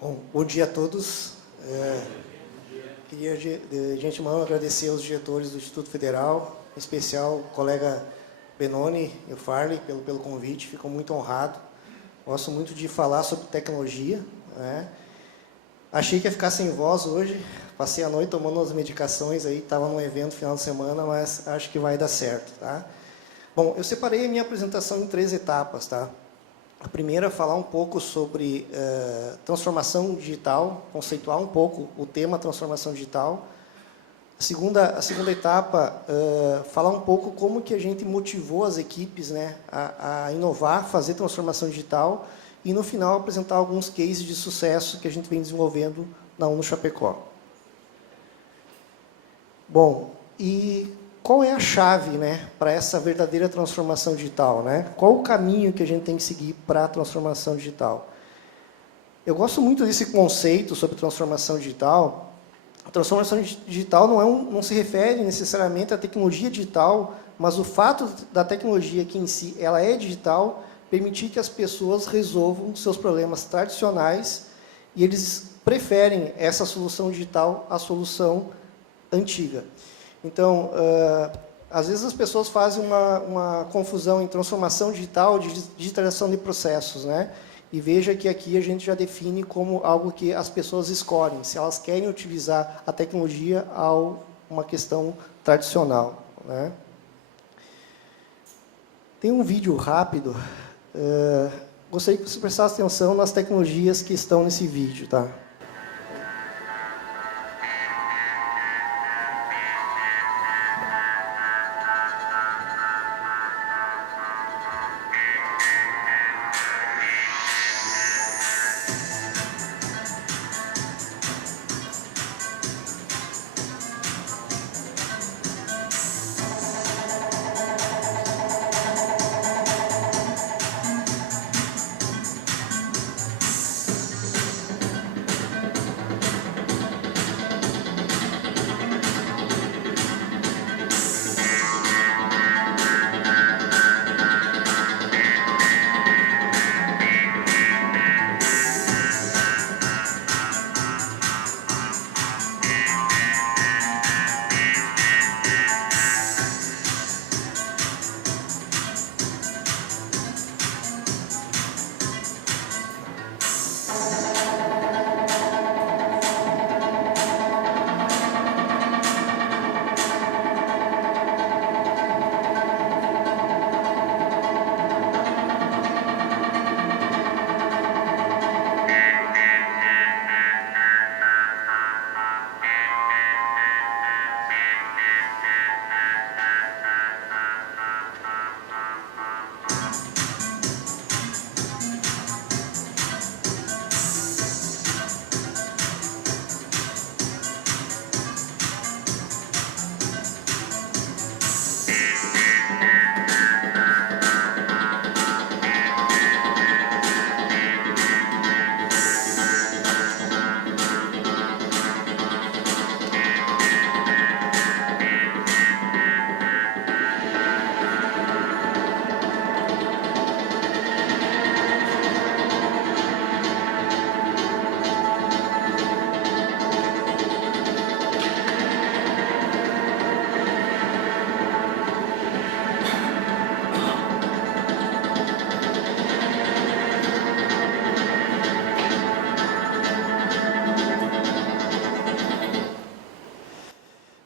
Bom dia a todos. Queria, de antemão, agradecer aos diretores do Instituto Federal, em especial o colega Benoni e o Farley pelo convite, fico muito honrado. Gosto muito de falar sobre tecnologia, né? Achei que ia ficar sem voz hoje, passei a noite tomando as medicações, estava num evento no final de semana, mas acho que vai dar certo. Tá? Bom, eu separei a minha apresentação em 3 etapas. Tá? A primeira, falar um pouco sobre transformação digital, conceituar um pouco o tema transformação digital. A segunda etapa, falar um pouco como que a gente motivou as equipes, né, a inovar, fazer transformação digital, e, no final, apresentar alguns cases de sucesso que a gente vem desenvolvendo na UNO Chapecó. Bom, e qual é a chave, né, para essa verdadeira transformação digital? Né? Qual o caminho que a gente tem que seguir para a transformação digital? Eu gosto muito desse conceito sobre transformação digital. A transformação digital não se refere necessariamente à tecnologia digital, mas o fato da tecnologia que em si ela é digital permitir que as pessoas resolvam seus problemas tradicionais e eles preferem essa solução digital à solução antiga. Então, às vezes as pessoas fazem uma confusão em transformação digital e digitalização de processos, né? E veja que aqui a gente já define como algo que as pessoas escolhem, se elas querem utilizar a tecnologia ou uma questão tradicional. Né? Tem um vídeo rápido, gostaria que você prestasse atenção nas tecnologias que estão nesse vídeo. Tá?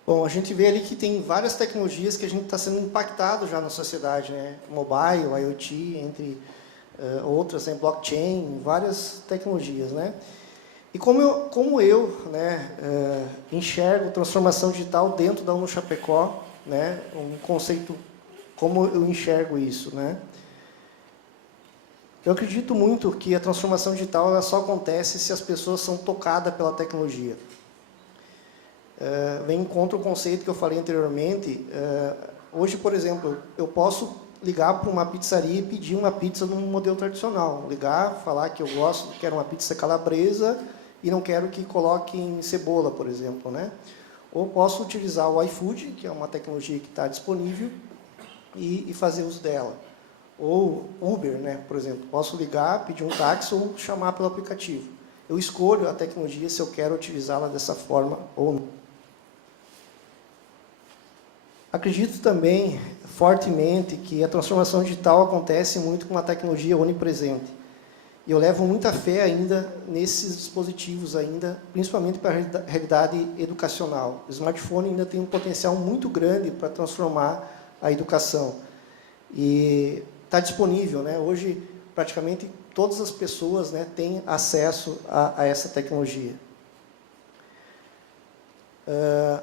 Bom, a gente vê ali que tem várias tecnologias que a gente está sendo impactado já na sociedade, né? Mobile, IoT, entre outras, né? Blockchain, várias tecnologias, né? E como eu né, enxergo transformação digital dentro da UNO Chapecó, né? Um conceito, como eu enxergo isso, né? Eu acredito muito que a transformação digital ela só acontece se as pessoas são tocadas pela tecnologia. Vem contra o conceito que eu falei anteriormente. Hoje, por exemplo, eu posso ligar para uma pizzaria e pedir uma pizza num modelo tradicional. Ligar, falar que eu quero uma pizza calabresa e não quero que coloquem cebola, por exemplo. Né? Ou posso utilizar o iFood, que é uma tecnologia que está disponível, e fazer uso dela. Ou Uber, né, por exemplo. Posso ligar, pedir um táxi ou chamar pelo aplicativo. eu escolho a tecnologia se eu quero utilizá-la dessa forma ou não. Acredito também fortemente que a transformação digital acontece muito com uma tecnologia onipresente. E eu levo muita fé ainda nesses dispositivos, ainda, principalmente para a realidade educacional. O smartphone ainda tem um potencial muito grande para transformar a educação. E está disponível, né? Hoje, praticamente todas as pessoas, né, têm acesso a essa tecnologia.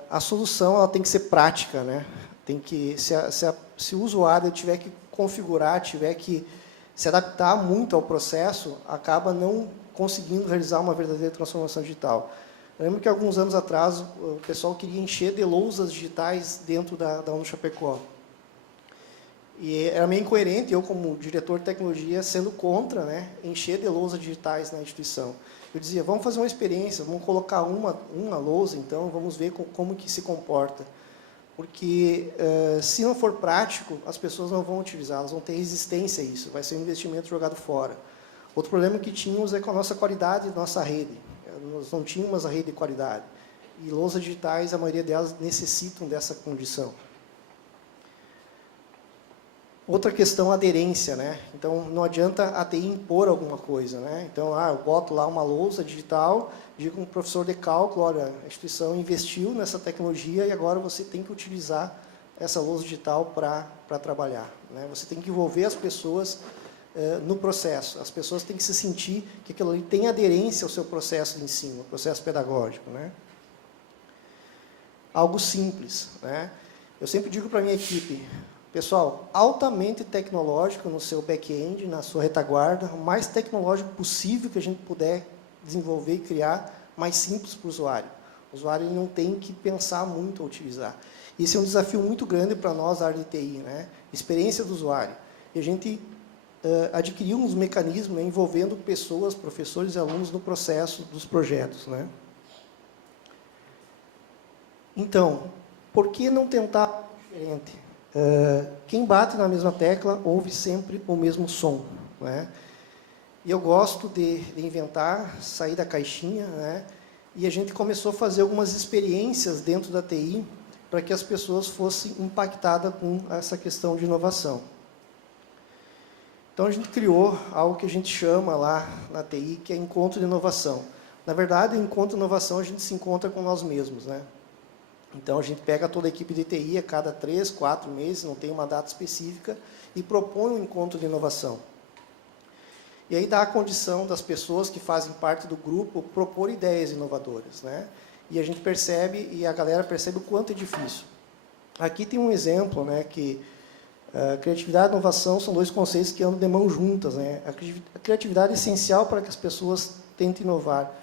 A solução ela tem que ser prática, né? Tem que, se o usuário tiver que configurar, tiver que se adaptar muito ao processo, acaba não conseguindo realizar uma verdadeira transformação digital. Eu lembro que alguns anos atrás o pessoal queria encher de lousas digitais dentro da Uno Chapecó. E era meio incoerente, eu como diretor de tecnologia, sendo contra, né, encher de lousas digitais na instituição. Eu dizia, vamos fazer uma experiência, vamos colocar uma lousa, então, vamos ver como que se comporta. Porque, se não for prático, as pessoas não vão utilizar, elas vão ter resistência a isso, vai ser um investimento jogado fora. Outro problema que tínhamos é com a nossa qualidade da nossa rede. Nós não tínhamos a rede de qualidade. E lousas digitais, a maioria delas necessitam dessa condição. Outra questão, a aderência, né? Então, não adianta a TI impor alguma coisa, né? Então, eu boto lá uma lousa digital, digo com o professor de cálculo, olha, a instituição investiu nessa tecnologia e agora você tem que utilizar essa lousa digital para trabalhar, né? Você tem que envolver as pessoas no processo. As pessoas têm que se sentir que aquilo ali tem aderência ao seu processo de ensino, processo pedagógico, né? Algo simples, né? Eu sempre digo para a minha equipe, pessoal, altamente tecnológico no seu back-end, na sua retaguarda, o mais tecnológico possível que a gente puder desenvolver e criar, mais simples para o usuário. O usuário não tem que pensar muito ao utilizar. Esse é um desafio muito grande para nós, da área de TI, né? Experiência do usuário. E a gente adquiriu uns mecanismos, né, envolvendo pessoas, professores e alunos no processo dos projetos, né? Então, por que não tentar algo diferente? Quem bate na mesma tecla ouve sempre o mesmo som, né? E eu gosto de inventar, sair da caixinha, né? E a gente começou a fazer algumas experiências dentro da TI para que as pessoas fossem impactadas com essa questão de inovação. Então, a gente criou algo que a gente chama lá na TI, que é encontro de inovação. Na verdade, o encontro de inovação a gente se encontra com nós mesmos, né? Então, a gente pega toda a equipe de TI a cada 3, 4 meses, não tem uma data específica, e propõe um encontro de inovação. E aí dá a condição das pessoas que fazem parte do grupo propor ideias inovadoras, né? E a gente percebe, e a galera percebe o quanto é difícil. Aqui tem um exemplo, né, que criatividade e inovação são dois conceitos que andam de mãos juntas, né? A criatividade é essencial para que as pessoas tentem inovar.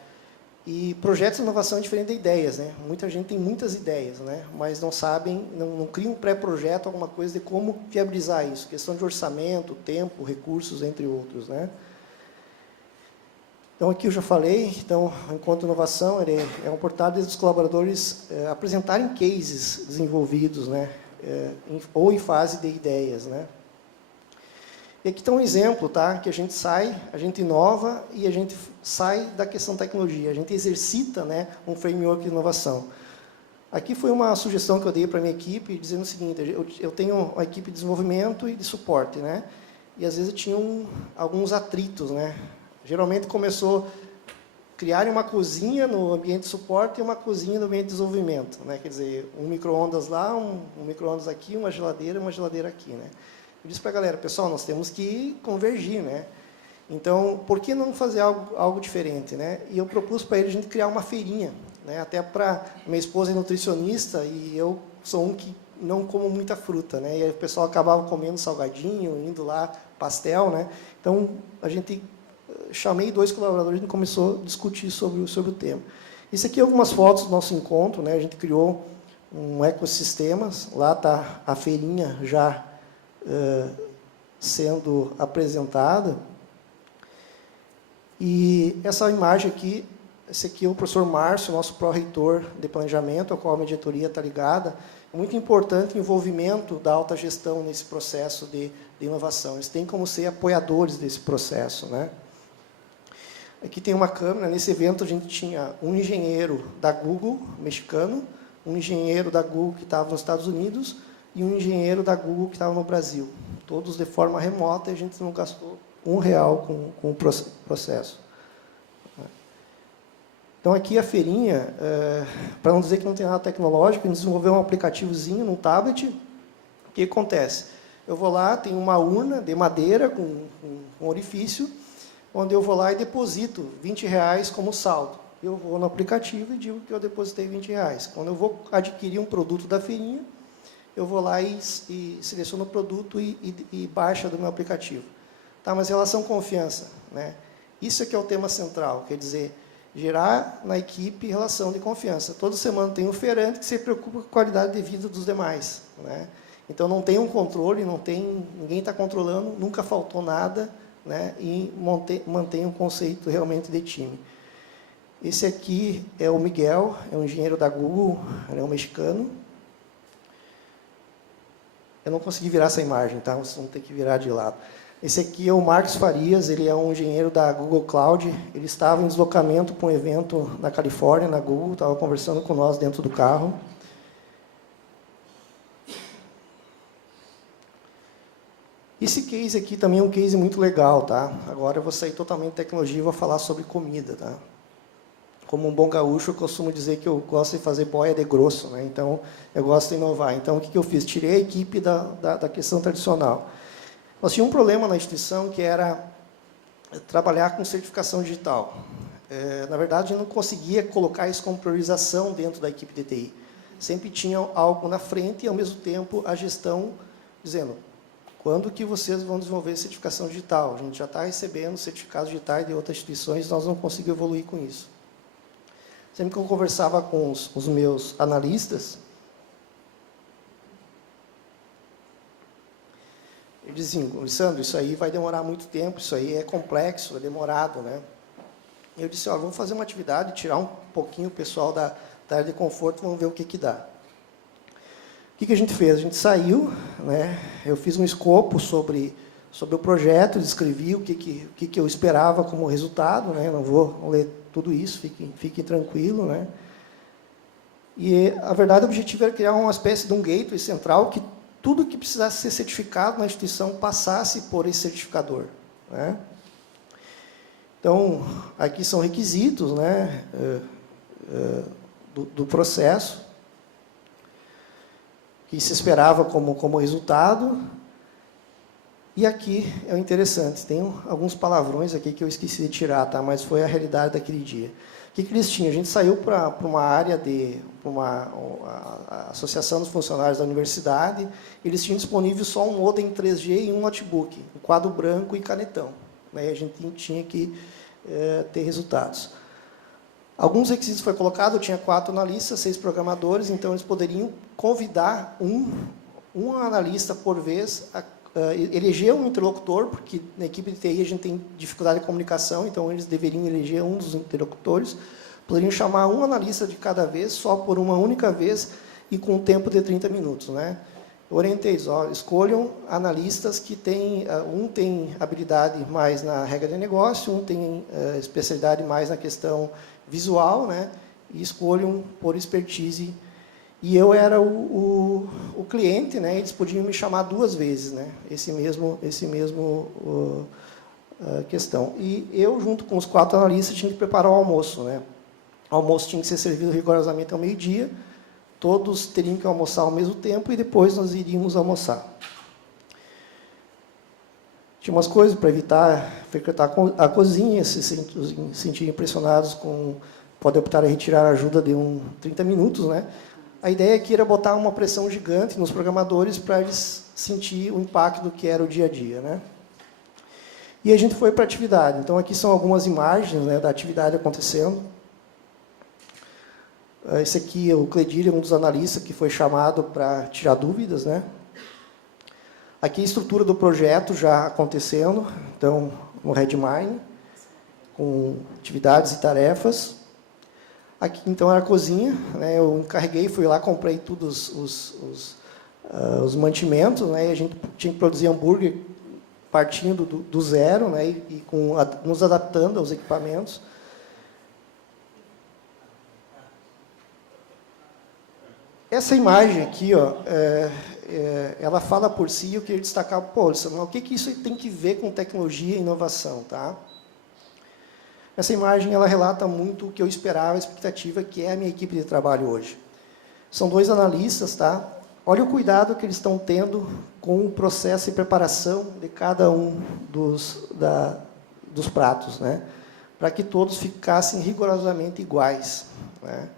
E projetos de inovação é diferente de ideias, né? Muita gente tem muitas ideias, né? Mas não sabem, não cria um pré-projeto, alguma coisa de como viabilizar isso. Questão de orçamento, tempo, recursos, entre outros, né? Então, aqui eu já falei, então, o Encontro de Inovação é uma oportunidade dos colaboradores apresentarem cases desenvolvidos, né? Ou em fase de ideias, né? E aqui está um exemplo, tá? Que a gente inova e a gente sai da questão da tecnologia, a gente exercita, né, um framework de inovação. Aqui foi uma sugestão que eu dei para a minha equipe, dizendo o seguinte, eu tenho uma equipe de desenvolvimento e de suporte, né? E às vezes tinham alguns atritos, né? Geralmente começou a criar uma cozinha no ambiente de suporte e uma cozinha no ambiente de desenvolvimento, né? Quer dizer, um micro-ondas lá, um micro-ondas aqui, uma geladeira aqui, né? Eu disse para a galera, pessoal, nós temos que convergir, né? Então, por que não fazer algo diferente, né? E eu propus para ele a gente criar uma feirinha, né? Até para minha esposa é nutricionista e eu sou um que não como muita fruta, né? E aí o pessoal acabava comendo salgadinho, indo lá pastel, né? Então chamei 2 colaboradores e começou a discutir sobre o tema. Isso aqui é algumas fotos do nosso encontro, né? A gente criou um ecossistema, lá está a feirinha já sendo apresentada. E essa imagem aqui, esse aqui é o professor Márcio, nosso pró-reitor de planejamento, ao qual a minha diretoria está ligada. É muito importante o envolvimento da alta gestão nesse processo de inovação. Eles têm como ser apoiadores desse processo, né? Aqui tem uma câmera. Nesse evento, a gente tinha um engenheiro da Google, mexicano, um engenheiro da Google que estava nos Estados Unidos e um engenheiro da Google que estava no Brasil. Todos de forma remota, e a gente não gastou R$1 com o processo. Então, aqui a feirinha, para não dizer que não tem nada tecnológico, a gente desenvolveu um aplicativozinho num tablet. O que acontece? Eu vou lá, tem uma urna de madeira com um orifício, onde eu vou lá e deposito R$20 como saldo. Eu vou no aplicativo e digo que eu depositei R$20. Quando eu vou adquirir um produto da feirinha, eu vou lá e seleciono o produto e baixa do meu aplicativo. Tá, mas relação confiança, né? Isso é que é o tema central, quer dizer, gerar na equipe relação de confiança. Toda semana tem um feirante que se preocupa com a qualidade de vida dos demais, né? Então, não tem um controle, ninguém está controlando, nunca faltou nada, né? E mantém um conceito realmente de time. Esse aqui é o Miguel, é um engenheiro da Google, ele é um mexicano. Eu não consegui virar essa imagem, tá? Vocês vão ter que virar de lado. Esse aqui é o Marcos Farias, ele é um engenheiro da Google Cloud. Ele estava em deslocamento para um evento na Califórnia, na Google, estava conversando com nós dentro do carro. Esse case aqui também é um case muito legal, tá? Agora eu vou sair totalmente de tecnologia e vou falar sobre comida, tá? Como um bom gaúcho, eu costumo dizer que eu gosto de fazer boia de grosso, né? Então, eu gosto de inovar. Então, o que eu fiz? Tirei a equipe da questão tradicional. Nós tínhamos um problema na instituição, que era trabalhar com certificação digital. Na verdade, eu não conseguia colocar isso como priorização dentro da equipe de TI. Sempre tinha algo na frente e, ao mesmo tempo, a gestão dizendo: quando que vocês vão desenvolver certificação digital? A gente já está recebendo certificados digitais de outras instituições, nós não conseguimos evoluir com isso. Sempre que eu conversava com os meus analistas, eles diziam: Alessandro, isso aí vai demorar muito tempo, isso aí é complexo, é demorado, né? E eu disse: vamos fazer uma atividade, tirar um pouquinho o pessoal da área de conforto, vamos ver o que dá. O que a gente fez? A gente saiu, né? Eu fiz um escopo sobre o projeto, descrevi o que eu esperava como resultado, né? Não vou ler tudo isso, fiquem tranquilo, né? E a verdade, o objetivo era criar uma espécie de um gateway central que tudo que precisasse ser certificado na instituição passasse por esse certificador, né? Então, aqui são requisitos, né, do processo que se esperava como resultado. E aqui é o interessante, tem alguns palavrões aqui que eu esqueci de tirar, tá? Mas foi a realidade daquele dia. O que eles tinham? A gente saiu para uma área a Associação dos Funcionários da Universidade, eles tinham disponível só um modem 3G e um notebook, um quadro branco e canetão, né? E a gente tinha que ter resultados. Alguns requisitos foram colocados, eu tinha 4 analistas, 6 programadores, então eles poderiam convidar um analista por vez, eleger um interlocutor, porque na equipe de TI a gente tem dificuldade de comunicação, então eles deveriam eleger um dos interlocutores, poderiam chamar um analista de cada vez, só por uma única vez, e com um tempo de 30 minutos, né? Eu orientei eles: escolham analistas que têm, um tem habilidade mais na regra de negócio, um tem especialidade mais na questão visual, né? E escolham por expertise. E eu era o cliente, né? Eles podiam me chamar 2 vezes, né? Esse mesmo questão. E eu, junto com os 4 analistas, tinha que preparar o almoço, né? O almoço tinha que ser servido rigorosamente ao meio-dia, todos teriam que almoçar ao mesmo tempo e depois nós iríamos almoçar. Tinha umas coisas para evitar frequentar a cozinha, se sentirem impressionados podem optar a retirar a ajuda de 30 minutos, né? A ideia aqui era botar uma pressão gigante nos programadores para eles sentir o impacto do que era o dia a dia, né? E a gente foi para a atividade. Então, aqui são algumas imagens, né, da atividade acontecendo. Esse aqui é o Cledir, um dos analistas que foi chamado para tirar dúvidas, né? Aqui a estrutura do projeto já acontecendo, então, no Redmine, com atividades e tarefas. Aqui, então, era a cozinha, né? Eu encarreguei, fui lá, comprei todos os mantimentos, né? E a gente tinha que produzir hambúrguer partindo do zero, né, e nos adaptando aos equipamentos. Essa imagem aqui, ó, ela fala por si, eu queria destacar, pô, o que isso tem que ver com tecnologia e inovação, tá? Essa imagem, ela relata muito o que eu esperava, a expectativa, que é a minha equipe de trabalho hoje. São 2 analistas, tá? Olha o cuidado que eles estão tendo com o processo e preparação de cada um dos pratos, né? Para que todos ficassem rigorosamente iguais, né?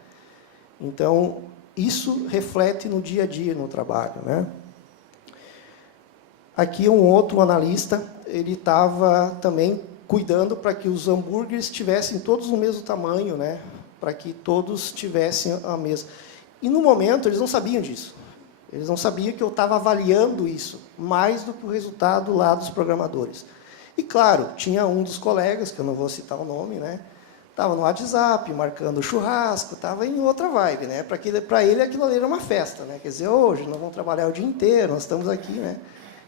Então, isso reflete no dia a dia, no trabalho, né? Aqui um outro analista, ele estava também cuidando para que os hambúrgueres estivessem todos no mesmo tamanho, né? Para que todos tivessem a mesma. E, no momento, eles não sabiam disso. Eles não sabiam que eu estava avaliando isso, mais do que o resultado lá dos programadores. E, claro, tinha um dos colegas, que eu não vou citar o nome, né? Estava no WhatsApp, marcando churrasco, estava em outra vibe, né? Para ele, aquilo ali era uma festa, né? Quer dizer, hoje nós vamos trabalhar o dia inteiro, nós estamos aqui, né?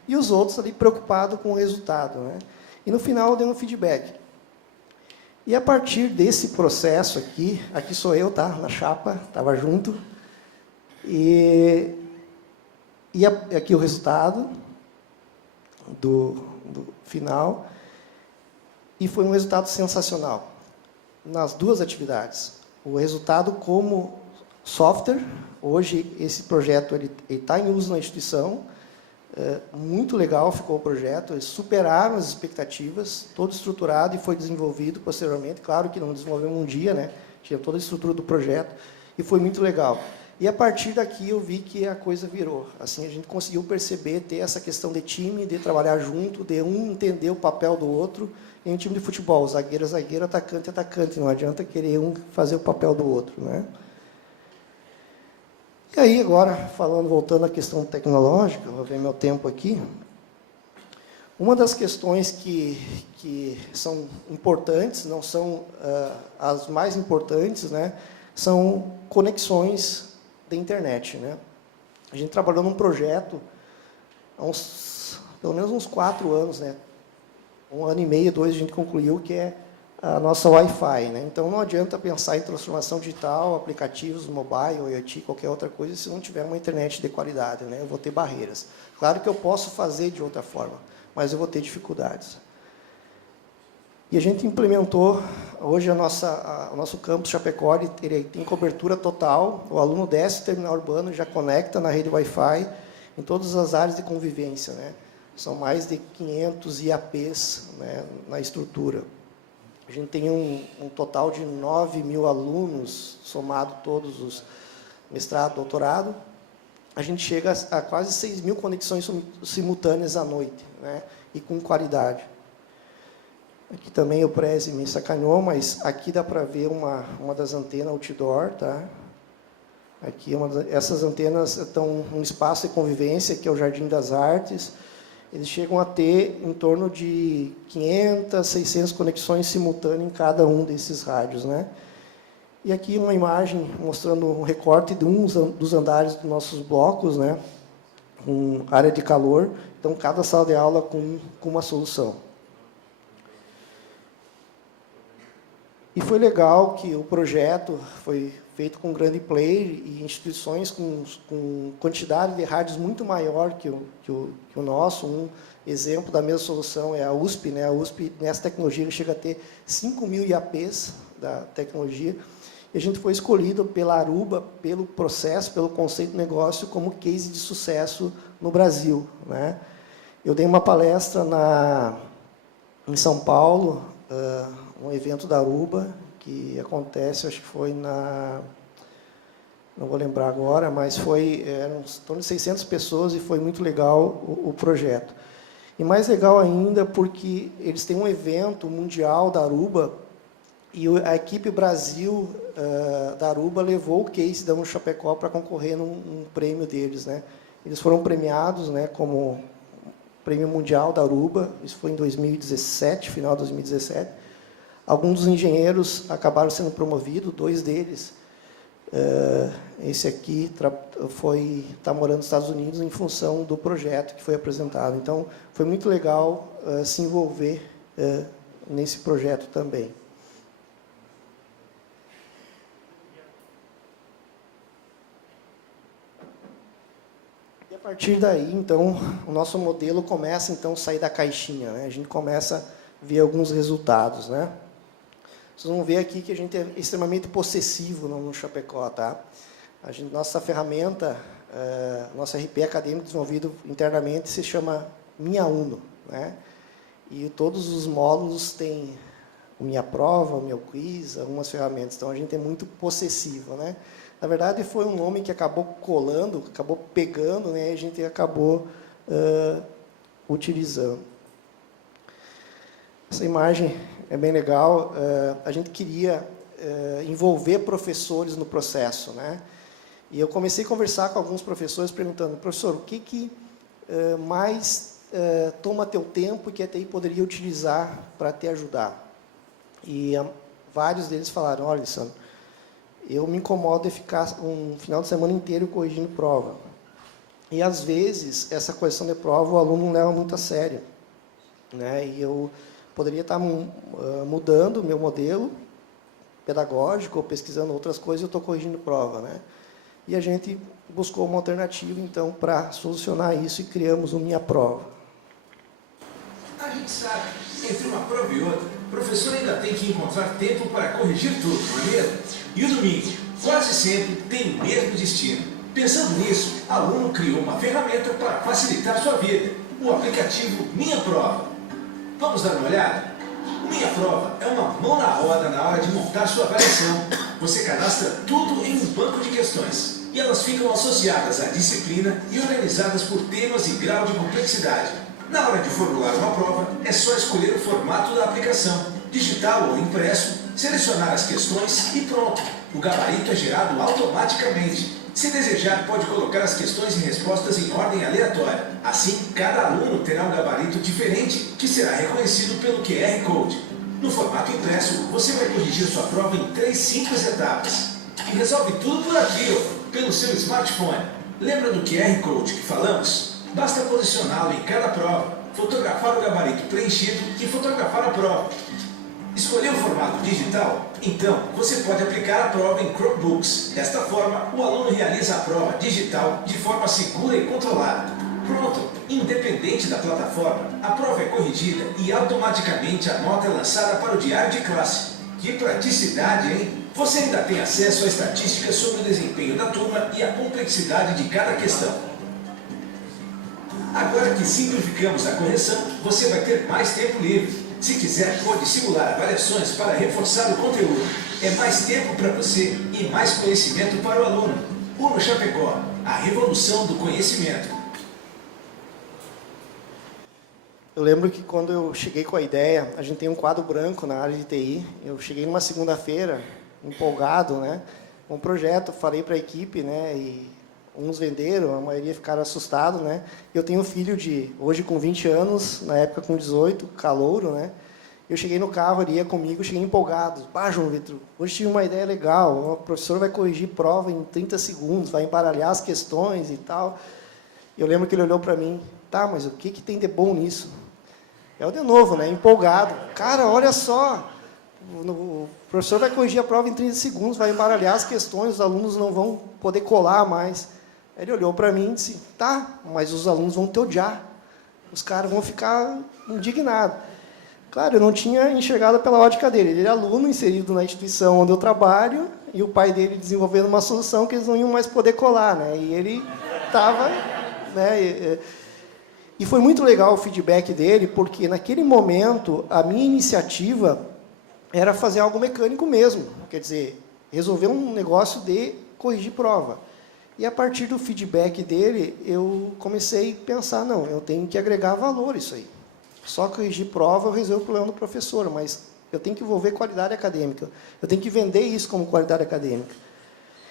E os outros ali preocupados com o resultado, né? E, no final, eu dei um feedback. E, a partir desse processo aqui sou eu, tá? Na chapa, estava junto. E aqui o resultado do final. E foi um resultado sensacional nas 2 atividades. O resultado como software, hoje esse projeto ele está em uso na instituição, muito legal ficou o projeto, eles superaram as expectativas, todo estruturado e foi desenvolvido posteriormente, claro que não desenvolvemos um dia, né? Tinha toda a estrutura do projeto, e foi muito legal. E, a partir daqui, eu vi que a coisa virou. Assim, a gente conseguiu perceber, ter essa questão de time, de trabalhar junto, de um entender o papel do outro. Em um time de futebol, zagueiro, zagueiro, atacante, atacante. Não adianta querer um fazer o papel do outro, né? E aí, agora, voltando à questão tecnológica, vou ver meu tempo aqui. Uma das questões que são importantes, não são as mais importantes, né, são conexões da internet, né? A gente trabalhou num projeto há pelo menos uns 4 anos, né? 1 ano e meio, 2, a gente concluiu, que é a nossa Wi-Fi, né? Então, não adianta pensar em transformação digital, aplicativos, mobile, IoT, qualquer outra coisa, se não tiver uma internet de qualidade, né? Eu vou ter barreiras. Claro que eu posso fazer de outra forma, mas eu vou ter dificuldades. E a gente implementou, hoje o nosso campus Chapecó ele tem cobertura total, o aluno desce o terminal urbano, já conecta na rede Wi-Fi, em todas as áreas de convivência, né? São mais de 500 IAPs, né, na estrutura. A gente tem um total de 9.000 alunos, somado todos os mestrado, doutorado. A gente chega a quase 6.000 conexões simultâneas à noite, né, e com qualidade. Aqui também o Prezi me sacaneou, mas aqui dá para ver uma das antenas outdoor, tá? Aqui essas antenas estão num espaço de convivência, que é o Jardim das Artes. Eles chegam a ter em torno de 500, 600 conexões simultâneas em cada um desses rádios, né? E aqui uma imagem mostrando um recorte de um dos andares dos nossos blocos, né? Com área de calor. Então, cada sala de aula com uma solução. E foi legal que o projeto foi feito com um grande player e instituições com quantidade de rádios muito maior que o nosso. Um exemplo da mesma solução é a USP, né? A USP, nessa tecnologia, chega a ter 5.000 IAPs da tecnologia. E a gente foi escolhido pela Aruba, pelo processo, pelo conceito de negócio, como case de sucesso no Brasil, né? Eu dei uma palestra em São Paulo, um evento da Aruba, que acontece, acho que foi não vou lembrar agora, mas eram em torno de 600 pessoas e foi muito legal o projeto. E mais legal ainda porque eles têm um evento mundial da Aruba e a equipe Brasil da Aruba levou o case da Chapecó para concorrer num prêmio deles, né? Eles foram premiados, né, como Prêmio Mundial da Aruba, isso foi em 2017, final de 2017. Alguns dos engenheiros acabaram sendo promovidos, 2 deles Esse aqui está morando nos Estados Unidos em função do projeto que foi apresentado. Então, foi muito legal se envolver nesse projeto também. E a partir daí, então, o nosso modelo começa então a sair da caixinha, né? A gente começa a ver alguns resultados, né? Vocês vão ver aqui que a gente é extremamente possessivo no Chapecó, tá? Nossa ferramenta, nosso RP acadêmico desenvolvido internamente se chama Minha Uno, né? E todos os módulos têm Minha Prova, o meu quiz, algumas ferramentas. Então, a gente é muito possessivo, né? Na verdade, foi um nome que acabou colando, acabou pegando, né? E a gente acabou utilizando. Essa imagem é bem legal. A gente queria envolver professores no processo, né? E eu comecei a conversar com alguns professores, perguntando, professor, o que mais toma teu tempo e que a TI poderia utilizar para te ajudar? E vários deles falaram, olha, Alessandro, eu me incomodo de ficar um final de semana inteiro corrigindo prova. E, às vezes, essa correção de prova o aluno não leva muito a sério, né? E eu poderia estar mudando o meu modelo pedagógico ou pesquisando outras coisas e eu estou corrigindo prova, né? E a gente buscou uma alternativa, então, para solucionar isso e criamos o Minha Prova. A gente sabe, entre uma prova e outra, o professor ainda tem que encontrar tempo para corrigir tudo, não é mesmo? E o domingo, quase sempre, tem o mesmo destino. Pensando nisso, o aluno criou uma ferramenta para facilitar sua vida, o aplicativo Minha Prova. Vamos dar uma olhada? O Minha Prova é uma mão na roda na hora de montar sua avaliação. Você cadastra tudo em um banco de questões e elas ficam associadas à disciplina e organizadas por temas e grau de complexidade. Na hora de formular uma prova, é só escolher o formato da aplicação, digital ou impresso, selecionar as questões e pronto. O gabarito é gerado automaticamente. Se desejar, pode colocar as questões e respostas em ordem aleatória. Assim, cada aluno terá um gabarito diferente, que será reconhecido pelo QR Code. No formato impresso, você vai corrigir sua prova em 3 simples etapas. E resolve tudo por aqui, pelo seu smartphone. Lembra do QR Code que falamos? Basta posicioná-lo em cada prova, fotografar o gabarito preenchido e fotografar a prova. Escolheu o formato digital? Então, você pode aplicar a prova em Chromebooks. Desta forma, o aluno realiza a prova digital de forma segura e controlada. Pronto! Independente da plataforma, a prova é corrigida e automaticamente a nota é lançada para o diário de classe. Que praticidade, hein? Você ainda tem acesso a estatísticas sobre o desempenho da turma e a complexidade de cada questão. Agora que simplificamos a correção, você vai ter mais tempo livre. Se quiser, pode simular avaliações para reforçar o conteúdo. É mais tempo para você e mais conhecimento para o aluno. Uno Chapecó, a revolução do conhecimento. Eu lembro que quando eu cheguei com a ideia, a gente tem um quadro branco na área de TI. Eu cheguei numa segunda-feira, empolgado, né, com um projeto, falei para a equipe, né, e uns venderam, a maioria ficaram assustados, né. Eu tenho um filho hoje com 20 anos, na época com 18, calouro, né. Eu cheguei no carro, ele ia comigo, cheguei empolgado. João Vitor, hoje tive uma ideia legal, o professor vai corrigir prova em 30 segundos, vai embaralhar as questões e tal. Eu lembro que ele olhou para mim, tá, mas o que tem de bom nisso? Eu, de novo, né, empolgado. Cara, olha só, o professor vai corrigir a prova em 30 segundos, vai embaralhar as questões, os alunos não vão poder colar mais. Ele olhou para mim e disse, tá, mas os alunos vão te odiar. Os caras vão ficar indignados. Claro, eu não tinha enxergado pela ótica dele. Ele era aluno inserido na instituição onde eu trabalho e o pai dele desenvolvendo uma solução que eles não iam mais poder colar, né? E ele estava, né? E foi muito legal o feedback dele, porque naquele momento a minha iniciativa era fazer algo mecânico mesmo, quer dizer, resolver um negócio de corrigir prova. E a partir do feedback dele, eu comecei a pensar, não, eu tenho que agregar valor isso aí. Só corrigir prova eu resolvo o problema do professor, mas eu tenho que envolver qualidade acadêmica. Eu tenho que vender isso como qualidade acadêmica.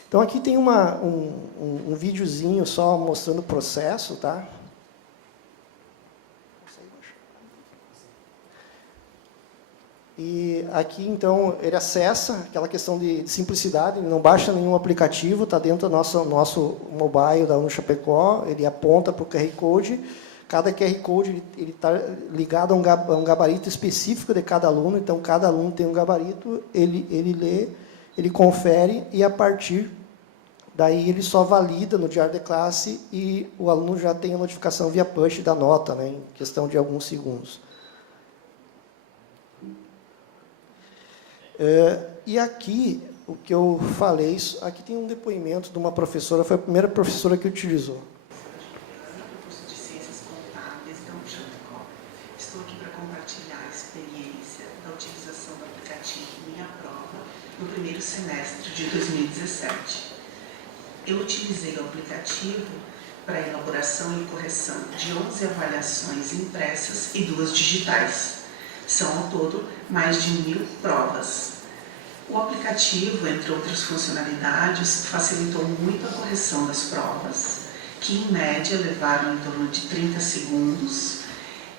Então, aqui tem um videozinho só mostrando o processo, tá? E aqui, então, ele acessa aquela questão de simplicidade, ele não baixa nenhum aplicativo, está dentro do nosso mobile da UniChapecó, ele aponta para o QR Code. Cada QR Code está ligado a um gabarito específico de cada aluno, então cada aluno tem um gabarito, ele lê, ele confere, e a partir daí ele só valida no diário de classe e o aluno já tem a notificação via push da nota, né, em questão de alguns segundos. E aqui, o que eu falei, aqui tem um depoimento de uma professora, foi a primeira professora que utilizou. Curso de Ciências Contábeis da UniChapecó. Estou aqui para compartilhar a experiência da utilização do aplicativo Minha Prova no primeiro semestre de 2017. Eu utilizei o aplicativo para a elaboração e correção de 11 avaliações impressas e 2 digitais. São, ao todo, mais de 1000 provas. O aplicativo, entre outras funcionalidades, facilitou muito a correção das provas, que em média levaram em torno de 30 segundos,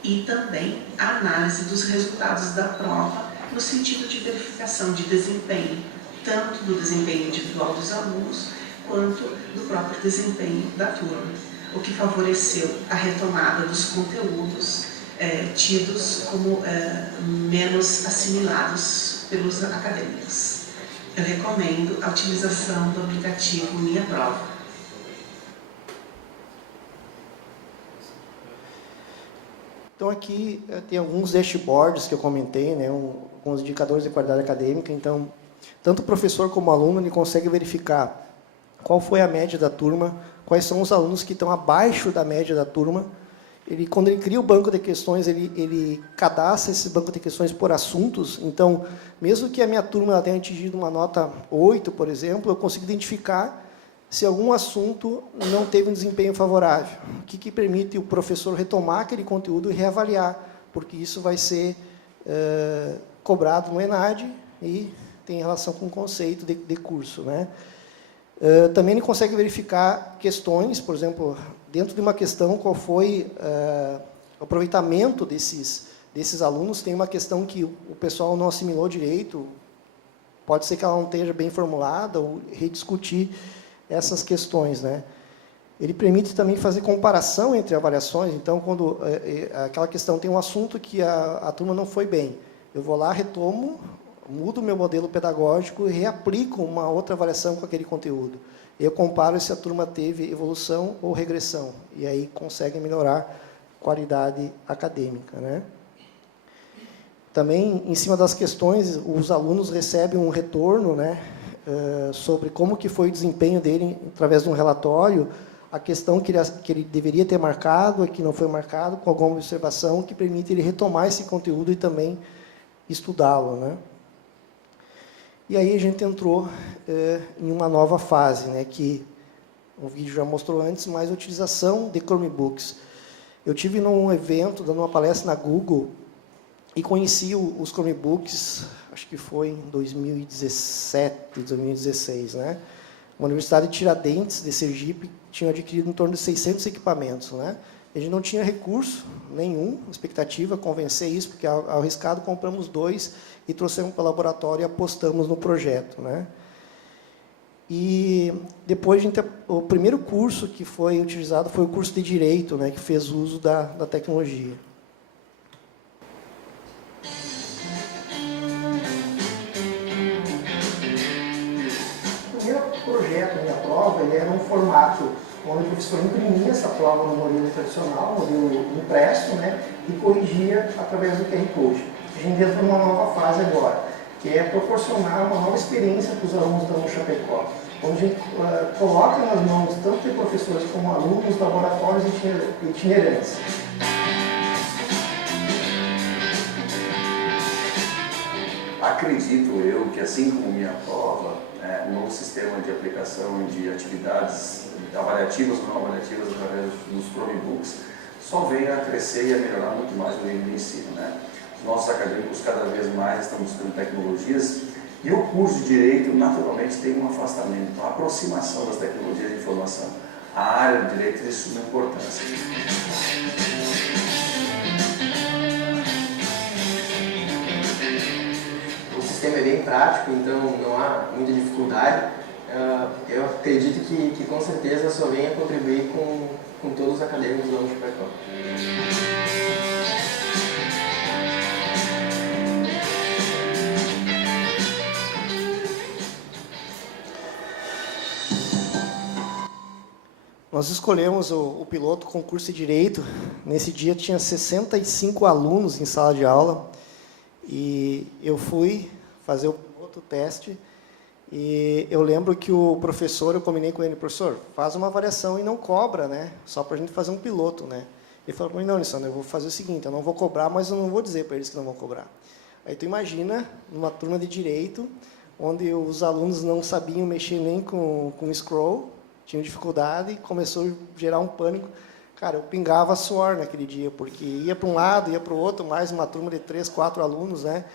e também a análise dos resultados da prova no sentido de verificação de desempenho, tanto do desempenho individual dos alunos, quanto do próprio desempenho da turma, o que favoreceu a retomada dos conteúdos tidos como menos assimilados pelos acadêmicos. Eu recomendo a utilização do aplicativo Minha Prova. Então aqui tem alguns dashboards que eu comentei, né, alguns indicadores de qualidade acadêmica. Então, tanto o professor como o aluno ele consegue verificar qual foi a média da turma, quais são os alunos que estão abaixo da média da turma. Quando ele cria o banco de questões, ele cadastra esse banco de questões por assuntos. Então, mesmo que a minha turma ela tenha atingido uma nota 8, por exemplo, eu consigo identificar se algum assunto não teve um desempenho favorável. O que permite o professor retomar aquele conteúdo e reavaliar, porque isso vai ser cobrado no ENAD e tem relação com o conceito de curso, né? Também ele consegue verificar questões, por exemplo, dentro de uma questão, qual foi o aproveitamento desses alunos. Tem uma questão que o pessoal não assimilou direito, pode ser que ela não esteja bem formulada, ou rediscutir essas questões, né? Ele permite também fazer comparação entre avaliações. Então, quando aquela questão tem um assunto que a turma não foi bem, eu vou lá, retomo, mudo o meu modelo pedagógico e reaplico uma outra avaliação com aquele conteúdo. Eu comparo se a turma teve evolução ou regressão, e aí consegue melhorar a qualidade acadêmica, né? Também, em cima das questões, os alunos recebem um retorno, né, sobre como que foi o desempenho dele através de um relatório, a questão que ele deveria ter marcado e que não foi marcado, com alguma observação que permite ele retomar esse conteúdo e também estudá-lo, né? E aí a gente entrou em uma nova fase, né, que o vídeo já mostrou antes, mas a utilização de Chromebooks. Eu tive num evento, dando uma palestra na Google, e conheci os Chromebooks, acho que foi em 2017, 2016, né? Uma universidade de Tiradentes, de Sergipe, tinha adquirido em torno de 600 equipamentos, né? A gente não tinha recurso nenhum, expectativa, convencer isso, porque ao arriscado compramos 2 e trouxemos para o laboratório e apostamos no projeto, né? E depois o primeiro curso que foi utilizado foi o curso de Direito, né, que fez uso da tecnologia. O primeiro projeto, minha prova, ele era um formato onde o professor imprimia essa prova no modelo tradicional, modelo impresso, né, e corrigia através do QR Code. A gente entra numa nova fase agora, que é proporcionar uma nova experiência para os alunos da UniChapecó, onde a gente coloca nas mãos tanto de professores como alunos laboratórios itinerantes. Acredito eu que, assim como Minha Prova, um novo sistema de aplicação de atividades avaliativas ou não avaliativas através dos Chromebooks só venha a crescer e a melhorar muito mais o nível de ensino, né? Os nossos acadêmicos cada vez mais estão buscando tecnologias e o curso de Direito naturalmente tem um afastamento, a aproximação das tecnologias de informação. A área do Direito é de suma importância. bem prático, então não há muita dificuldade. Eu acredito que com certeza só venha contribuir com todos os acadêmicos da UniChapecó. Nós escolhemos o piloto com curso de Direito. Nesse dia tinha 65 alunos em sala de aula. E eu fui fazer o piloto, o teste. E eu lembro que o professor, eu combinei com ele, professor, faz uma avaliação e não cobra, né? Só para a gente fazer um piloto, né? Ele falou para mim, não, Alessandro, eu vou fazer o seguinte, eu não vou cobrar, mas eu não vou dizer para eles que não vão cobrar. Aí tu imagina, numa turma de Direito, onde os alunos não sabiam mexer nem com scroll, tinham dificuldade, começou a gerar um pânico. Cara, eu pingava suor naquele dia, porque ia para um lado, ia para o outro, mais uma turma de 3, 4 alunos, né?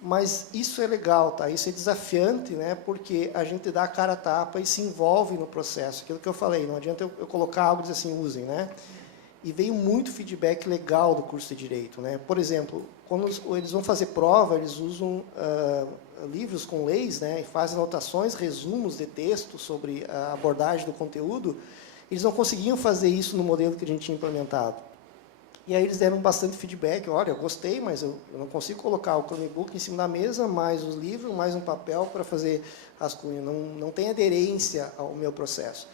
Mas isso é legal, tá? Isso é desafiante, né? Porque a gente dá a cara a tapa e se envolve no processo. Aquilo que eu falei, não adianta eu colocar algo e dizer assim, usem, né? E veio muito feedback legal do curso de Direito, né? Por exemplo, quando eles vão fazer prova, eles usam livros com leis, né? E fazem anotações, resumos de texto sobre a abordagem do conteúdo. Eles não conseguiam fazer isso no modelo que a gente tinha implementado. E aí eles deram bastante feedback, olha, eu gostei, mas eu não consigo colocar o Chromebook em cima da mesa, mais os livros, mais um papel para fazer rascunho, não tem aderência ao meu processo.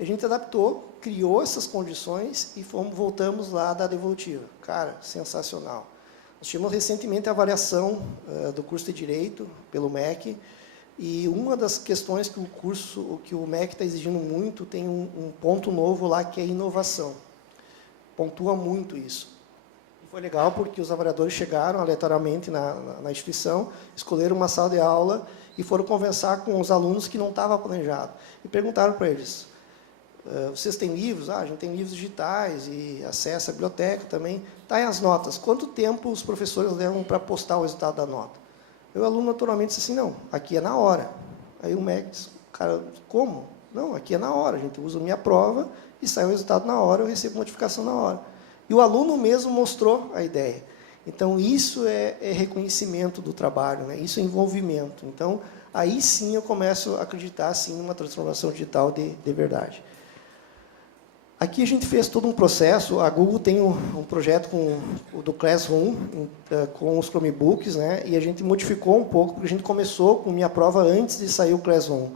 A gente adaptou, criou essas condições e voltamos lá da devolutiva. Cara, sensacional. Nós tivemos recentemente a avaliação do curso de Direito pelo MEC, e uma das questões que o MEC está exigindo muito, tem um ponto novo lá, que é inovação. Pontua muito isso. E foi legal porque os avaliadores chegaram aleatoriamente na instituição, escolheram uma sala de aula e foram conversar com os alunos que não estava planejado. E perguntaram para eles, vocês têm livros? A gente tem livros digitais e acesso à biblioteca também. Tá aí as notas. Quanto tempo os professores levam para postar o resultado da nota? O aluno naturalmente disse assim, não, aqui é na hora. Aí o MEC disse, cara, como? Não, aqui é na hora, a gente usa a minha prova e sai o resultado na hora, eu recebo notificação na hora. E o aluno mesmo mostrou a ideia. Então, isso é reconhecimento do trabalho, né? Isso é envolvimento. Então, aí sim eu começo a acreditar sim, numa transformação digital de verdade. Aqui a gente fez todo um processo, a Google tem um projeto com o do Classroom, com os Chromebooks, né? E a gente modificou um pouco, porque a gente começou com minha prova antes de sair o Classroom.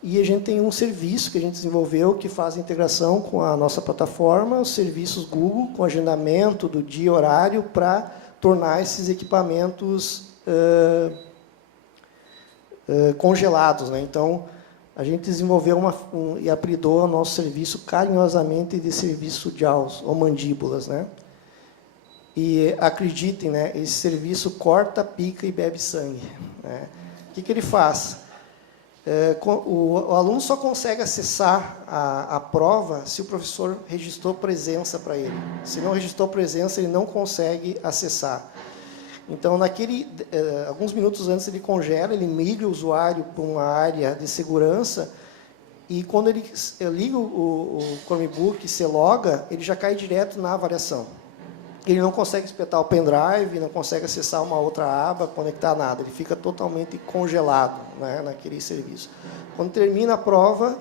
E a gente tem um serviço que a gente desenvolveu que faz a integração com a nossa plataforma, os serviços Google, com agendamento do dia e horário, para tornar esses equipamentos congelados, né? Então, a gente desenvolveu e apelidou o nosso serviço carinhosamente de serviço JAWS, ou mandíbulas, né? E acreditem, né? Esse serviço corta, pica e bebe sangue, né? O que ele faz? O aluno só consegue acessar a prova se o professor registrou presença para ele. Se não registrou presença, ele não consegue acessar. Então, alguns minutos antes, ele congela, ele migra o usuário para uma área de segurança, e quando ele liga o Chromebook e se loga, ele já cai direto na avaliação. Ele não consegue espetar o pendrive, não consegue acessar uma outra aba, conectar nada. Ele fica totalmente congelado, né, naquele serviço. Quando termina a prova,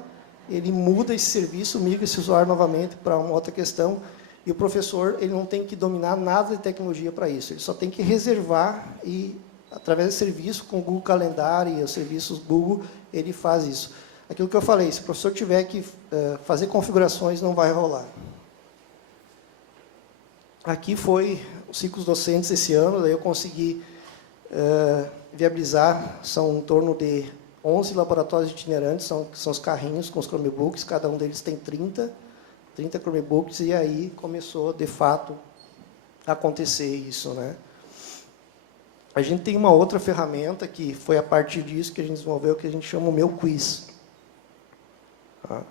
ele muda esse serviço, migra esse usuário novamente para uma outra questão, e o professor ele não tem que dominar nada de tecnologia para isso. Ele só tem que reservar e, através do serviço, com o Google Calendar e os serviços Google, ele faz isso. Aquilo que eu falei, se o professor tiver que fazer configurações, não vai rolar. Aqui foi os ciclos docentes esse ano, daí eu consegui viabilizar, são em torno de 11 laboratórios itinerantes, são os carrinhos com os Chromebooks, cada um deles tem 30 Chromebooks, e aí começou, de fato, a acontecer isso, né? A gente tem uma outra ferramenta, que foi a partir disso que a gente desenvolveu, que a gente chama o Meu Quiz. Tá?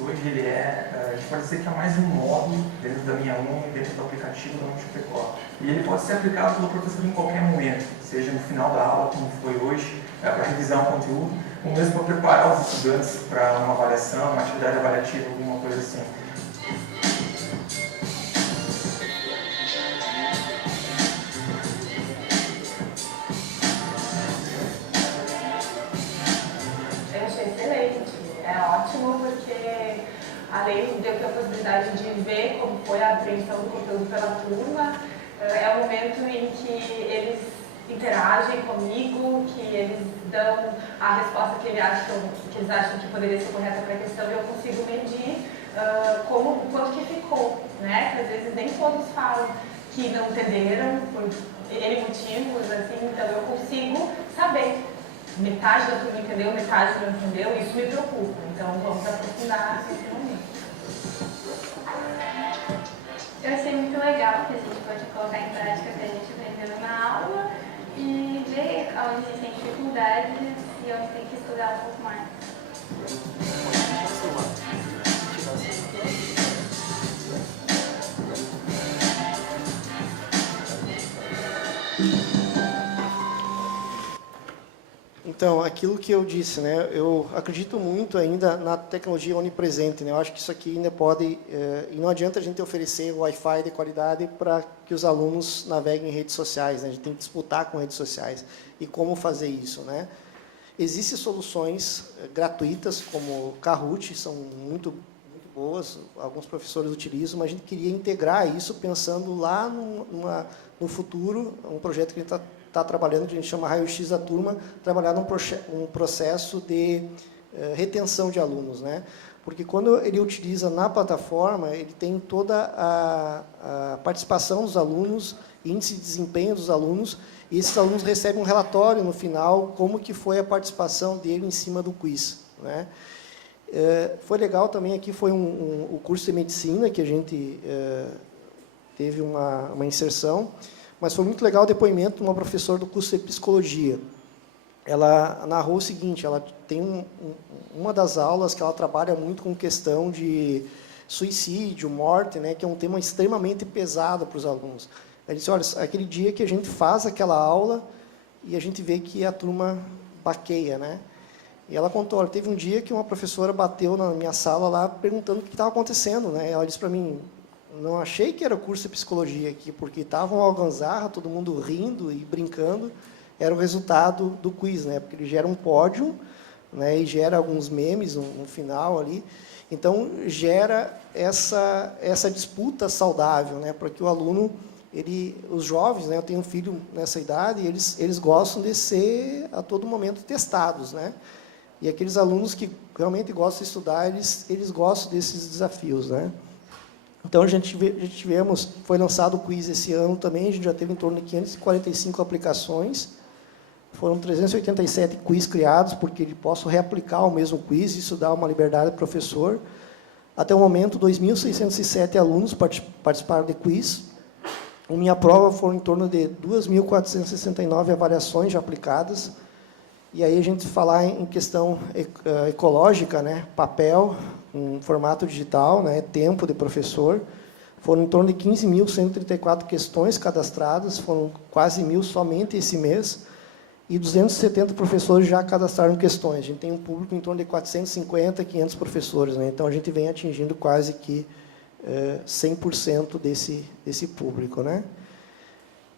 Hoje ele a gente pode dizer que é mais um módulo dentro da minha Uni, dentro do aplicativo da UniChapecó. E ele pode ser aplicado pelo professor em qualquer momento, seja no final da aula, como foi hoje, para revisar um conteúdo, ou mesmo para preparar os estudantes para uma avaliação, uma atividade avaliativa, alguma coisa assim. Eu achei excelente, é ótimo porque além de eu ter a possibilidade de ver como foi a apreensão do conteúdo pela turma, é o momento em que eles interagem comigo, que eles dão a resposta que eles acham que poderia ser correta para a questão e eu consigo medir quanto que ficou, né? Que às vezes nem todos falam que não entenderam por N motivos, assim, então eu consigo saber. Metade da turma entendeu, metade não entendeu, isso me preocupa. Então vamos aprofundar esse momento. Eu achei muito legal que a gente pode colocar em prática o que a gente aprendeu na aula e ver onde existem dificuldades e onde tem que estudar um pouco mais. Então, aquilo que eu disse, né, eu acredito muito ainda na tecnologia onipresente, né, eu acho que isso aqui ainda pode, e não adianta a gente oferecer Wi-Fi de qualidade para que os alunos naveguem em redes sociais, né, a gente tem que disputar com redes sociais, e como fazer isso, né. Existem soluções gratuitas, como Kahoot, são muito boas, alguns professores utilizam, mas a gente queria integrar isso pensando lá no futuro, um projeto que a gente está trabalhando, que a gente chama Raio-X da Turma, trabalhar num processo de retenção de alunos, né? Porque quando ele utiliza na plataforma, ele tem toda a participação dos alunos, índice de desempenho dos alunos, e esses alunos recebem um relatório no final, como que foi a participação dele em cima do quiz, né? Foi legal também aqui, foi o curso de medicina, que a gente teve uma inserção, mas foi muito legal o depoimento de uma professora do curso de psicologia. Ela narrou o seguinte, ela tem uma das aulas que ela trabalha muito com questão de suicídio, morte, né, que é um tema extremamente pesado para os alunos. Ela disse, olha, aquele dia que a gente faz aquela aula e a gente vê que a turma baqueia, né? E ela contou, olha, teve um dia que uma professora bateu na minha sala lá perguntando o que estava acontecendo, né? Ela disse para mim, não achei que era curso de psicologia aqui, porque estava uma algazarra, todo mundo rindo e brincando, era o resultado do quiz, né? Porque ele gera um pódio, né? E gera alguns memes no final ali, então gera essa disputa saudável, né? Para que o aluno, os jovens, né? Eu tenho um filho nessa idade, e eles gostam de ser a todo momento testados, né? E aqueles alunos que realmente gostam de estudar, eles gostam desses desafios, né? Então, a gente tivemos, foi lançado o quiz esse ano também, a gente já teve em torno de 545 aplicações, foram 387 quiz criados, porque ele possa reaplicar o mesmo quiz, isso dá uma liberdade ao professor. Até o momento, 2.607 alunos participaram de quiz. A minha prova foram em torno de 2.469 avaliações já aplicadas. E aí a gente falar em questão ecológica, né, papel, em formato digital, né, tempo de professor, foram em torno de 15.134 questões cadastradas, foram quase 1.000 somente esse mês, e 270 professores já cadastraram questões. A gente tem um público em torno de 450, 500 professores, né, então a gente vem atingindo quase que 100% desse público, né.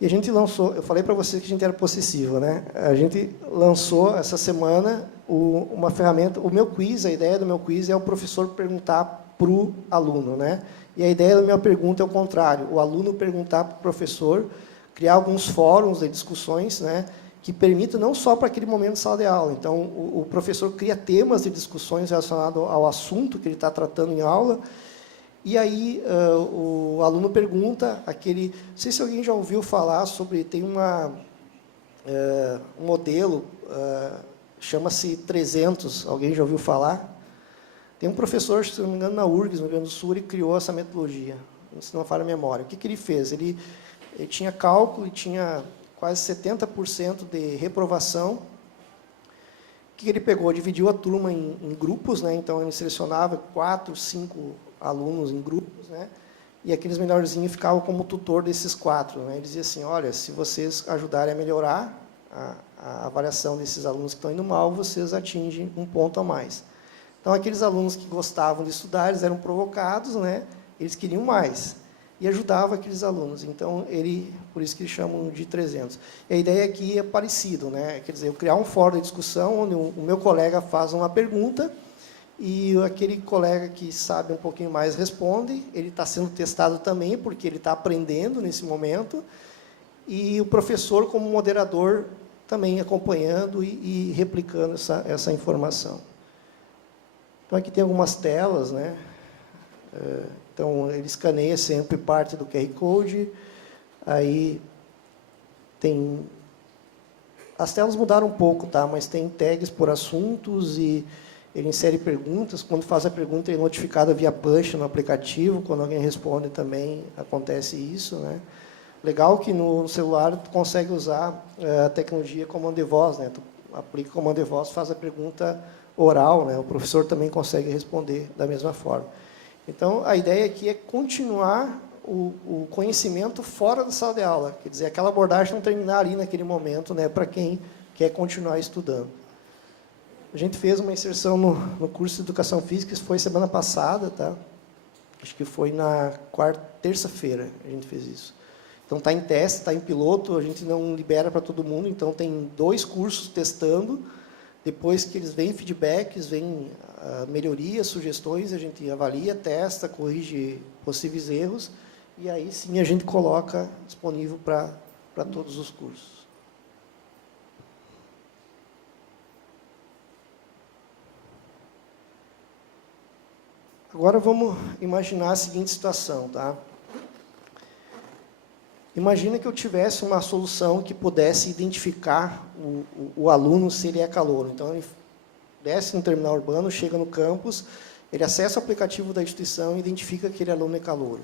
E a gente lançou, eu falei para vocês que a gente era possessivo, né? A gente lançou essa semana uma ferramenta, o meu quiz, a ideia do meu quiz é o professor perguntar para o aluno, né? E a ideia da minha pergunta é o contrário, o aluno perguntar para o professor, criar alguns fóruns de discussões, né? Que permitam não só para aquele momento de sala de aula. Então, o professor cria temas de discussões relacionados ao assunto que ele está tratando em aula. E aí o aluno pergunta, não sei se alguém já ouviu falar sobre, tem um modelo, chama-se 300, alguém já ouviu falar? Tem um professor, se não me engano, na URGS, no Rio Grande do Sul, ele criou essa metodologia, se não falha a memória. O que ele fez? Ele tinha cálculo e tinha quase 70% de reprovação. O que ele pegou? Dividiu a turma em grupos, né? Então ele selecionava 4, 5 alunos em grupos, né? E aqueles melhorzinhos ficavam como tutor desses 4, né? Ele dizia assim, olha, se vocês ajudarem a melhorar a avaliação desses alunos que estão indo mal, vocês atingem um ponto a mais. Então, aqueles alunos que gostavam de estudar, eles eram provocados, né? Eles queriam mais. E ajudava aqueles alunos. Então, por isso que eles chamam de 300. E a ideia aqui é parecido, né? Quer dizer, eu criar um fórum de discussão onde o meu colega faz uma pergunta e aquele colega que sabe um pouquinho mais responde. Ele está sendo testado também, porque ele está aprendendo nesse momento. E o professor, como moderador, também acompanhando e replicando essa informação. Então, aqui tem algumas telas, né? Então, ele escaneia sempre parte do QR Code. Aí tem... As telas mudaram um pouco, tá? Mas tem tags por assuntos e ele insere perguntas. Quando faz a pergunta, é notificada via push no aplicativo. Quando alguém responde, também acontece isso, né? Legal que no celular tu consegue usar a tecnologia comando de voz, né? Tu aplica o comando de voz, faz a pergunta oral, né? O professor também consegue responder da mesma forma. Então, a ideia aqui é continuar o conhecimento fora da sala de aula. Quer dizer, aquela abordagem não terminar ali naquele momento, né, para quem quer continuar estudando. A gente fez uma inserção no curso de Educação Física, isso foi semana passada, tá? Acho que foi na terça-feira a gente fez isso. Então, está em teste, está em piloto, a gente não libera para todo mundo, então tem 2 cursos testando. Depois que eles veem feedbacks, vêm melhorias, sugestões, a gente avalia, testa, corrige possíveis erros, e aí sim a gente coloca disponível para todos os cursos. Agora vamos imaginar a seguinte situação, tá? Imagina que eu tivesse uma solução que pudesse identificar o aluno se ele é calouro. Então, ele desce no terminal urbano, chega no campus, ele acessa o aplicativo da instituição e identifica que aquele aluno é calouro.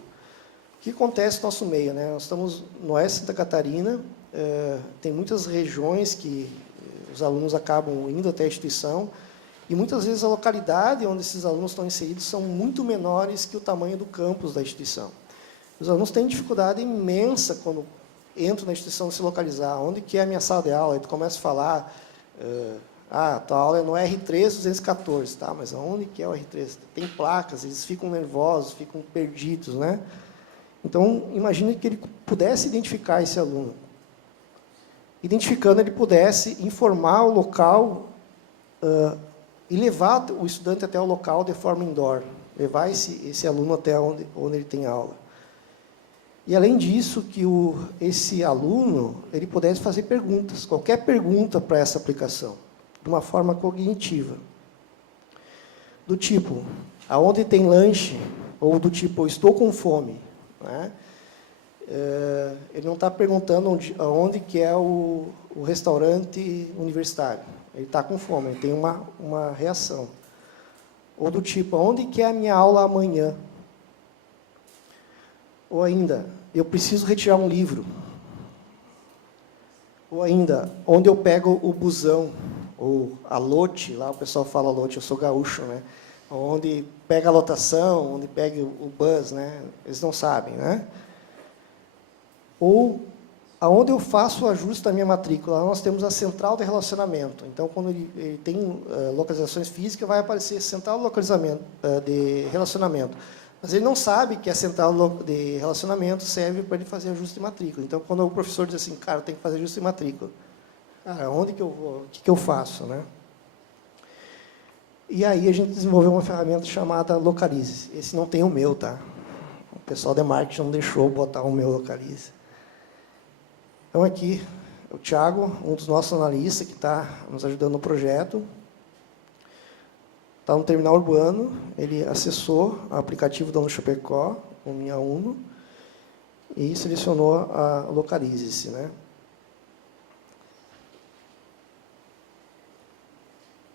O que acontece no nosso meio, né? Nós estamos no oeste de Santa Catarina, tem muitas regiões que os alunos acabam indo até a instituição, e muitas vezes a localidade onde esses alunos estão inseridos são muito menores que o tamanho do campus da instituição. Os alunos têm dificuldade imensa quando entram na instituição se localizar. Onde que é a minha sala de aula? Aí tu começa a falar, tua aula é no R3-214, tá? Mas onde que é o R3? Tem placas, eles ficam nervosos, ficam perdidos, né? Então, imagine que ele pudesse identificar esse aluno. Identificando, ele pudesse informar o local e levar o estudante até o local de forma indoor. Levar esse aluno até onde ele tem aula. E, além disso, que esse aluno ele pudesse fazer perguntas, qualquer pergunta para essa aplicação, de uma forma cognitiva. Do tipo, aonde tem lanche? Ou do tipo, eu estou com fome. Né? Ele não está perguntando aonde que é o restaurante universitário. Ele está com fome, ele tem uma reação. Ou do tipo, aonde que é a minha aula amanhã? Ou ainda, eu preciso retirar um livro. Ou ainda, onde eu pego o busão, ou a lote, lá o pessoal fala lote, eu sou gaúcho, né? Onde pega a lotação, onde pega o bus, né? Eles não sabem, né? Ou aonde eu faço o ajuste da minha matrícula. Lá nós temos a central de relacionamento. Então, quando ele tem localizações físicas, vai aparecer central de relacionamento. Mas ele não sabe que a central de relacionamento serve para ele fazer ajuste de matrícula. Então, quando o professor diz assim, cara, eu tenho que fazer ajuste de matrícula. Cara, onde que eu vou? O que eu faço? Né? E aí a gente desenvolveu uma ferramenta chamada Localize. Esse não tem o meu, tá? O pessoal de marketing não deixou botar o meu Localize. Então, aqui, o Thiago, um dos nossos analistas que está nos ajudando no projeto, está no terminal urbano, ele acessou o aplicativo da Chapecó, o Minha Uno, e selecionou a Localize-se. Né?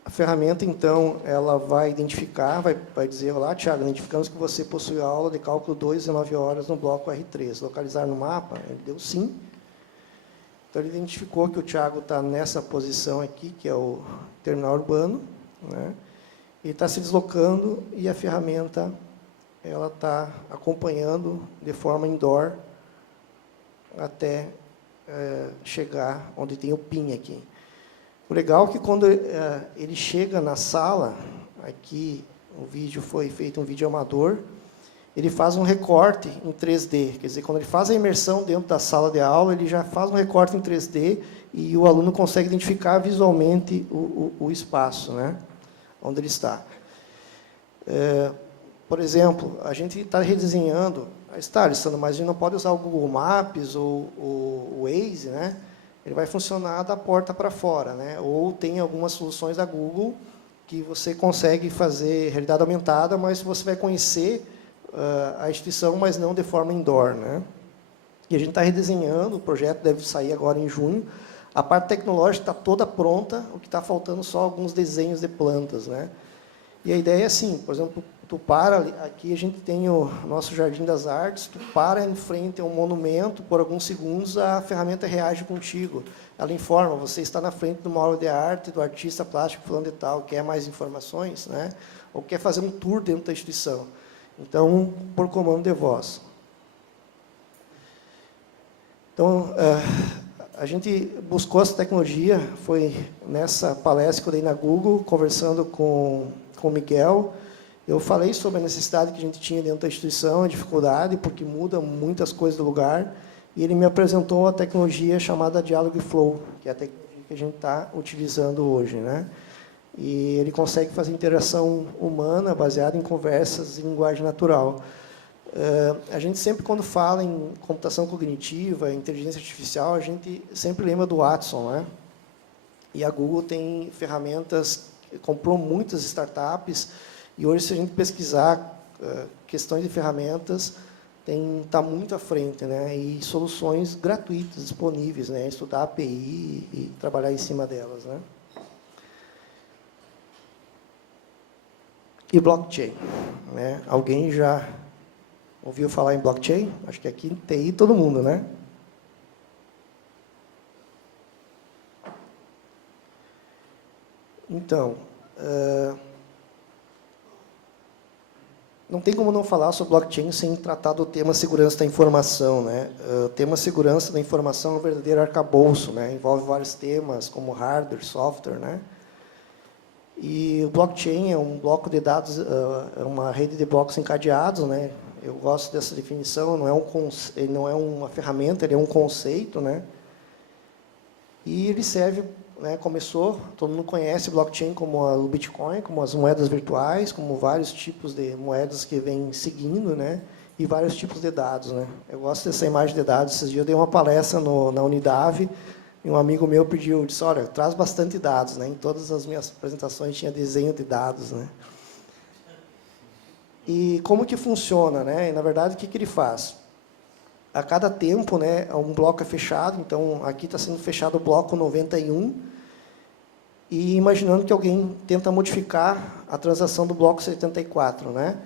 A ferramenta, então, ela vai identificar, vai dizer, olá, Thiago, identificamos que você possui a aula de cálculo 2 às 9 horas no bloco R3. Localizar no mapa? Ele deu sim. Então, ele identificou que o Thiago está nessa posição aqui, que é o terminal urbano, né? Ele está se deslocando e a ferramenta ela está acompanhando de forma indoor até chegar onde tem o PIN aqui. O legal é que quando ele chega na sala, aqui o vídeo foi feito um vídeo amador, ele faz um recorte em 3D. Quer dizer, quando ele faz a imersão dentro da sala de aula, ele já faz um recorte em 3D e o aluno consegue identificar visualmente o espaço, né, onde ele está. Por exemplo, a gente está redesenhando, está, Alessandro, mas a gente não pode usar o Google Maps ou o Waze, né? Ele vai funcionar da porta para fora, né? Ou tem algumas soluções da Google que você consegue fazer realidade aumentada, mas você vai conhecer a instituição, mas não de forma indoor, né? E a gente está redesenhando, o projeto deve sair agora em junho. A parte tecnológica está toda pronta, o que está faltando só alguns desenhos de plantas, né? E a ideia é assim, por exemplo, tu para, aqui a gente tem o nosso Jardim das Artes, tu para em frente a um monumento, por alguns segundos a ferramenta reage contigo. Ela informa, você está na frente de uma aula de arte, do artista plástico fulano de tal, quer mais informações, né? Ou quer fazer um tour dentro da instituição. Então, por comando de voz. Então, a gente buscou essa tecnologia, foi nessa palestra que eu dei na Google, conversando com o Miguel. Eu falei sobre a necessidade que a gente tinha dentro da instituição, a dificuldade, porque muda muitas coisas do lugar, e ele me apresentou a tecnologia chamada Dialogflow, que é a tecnologia que a gente está utilizando hoje, né? E ele consegue fazer interação humana baseada em conversas em linguagem natural. A gente sempre, quando fala em computação cognitiva, inteligência artificial, a gente sempre lembra do Watson, né? E a Google tem ferramentas, comprou muitas startups, e hoje, se a gente pesquisar questões de ferramentas, está muito à frente, né? E soluções gratuitas, disponíveis, né? Estudar API e trabalhar em cima delas, né? E blockchain, né? Alguém já ouviu falar em blockchain? Acho que aqui em TI todo mundo, né? Então, não tem como não falar sobre blockchain sem tratar do tema segurança da informação, né? O tema segurança da informação é um verdadeiro arcabouço, né? Envolve vários temas, como hardware, software, né? E o blockchain é um bloco de dados, é uma rede de blocos encadeados, né? Eu gosto dessa definição. Ele não é uma ferramenta, ele é um conceito, né? E ele serve, né? Começou, todo mundo conhece blockchain como o Bitcoin, como as moedas virtuais, como vários tipos de moedas que vêm seguindo, né? E vários tipos de dados, né? Eu gosto dessa imagem de dados. Esses dias eu dei uma palestra na Unidade. E um amigo meu pediu, disse, olha, traz bastante dados, né? Em todas as minhas apresentações tinha desenho de dados, né? E como que funciona, né? E, na verdade, o que ele faz? A cada tempo, né, um bloco é fechado, então aqui está sendo fechado o bloco 91, e imaginando que alguém tenta modificar a transação do bloco 74, né?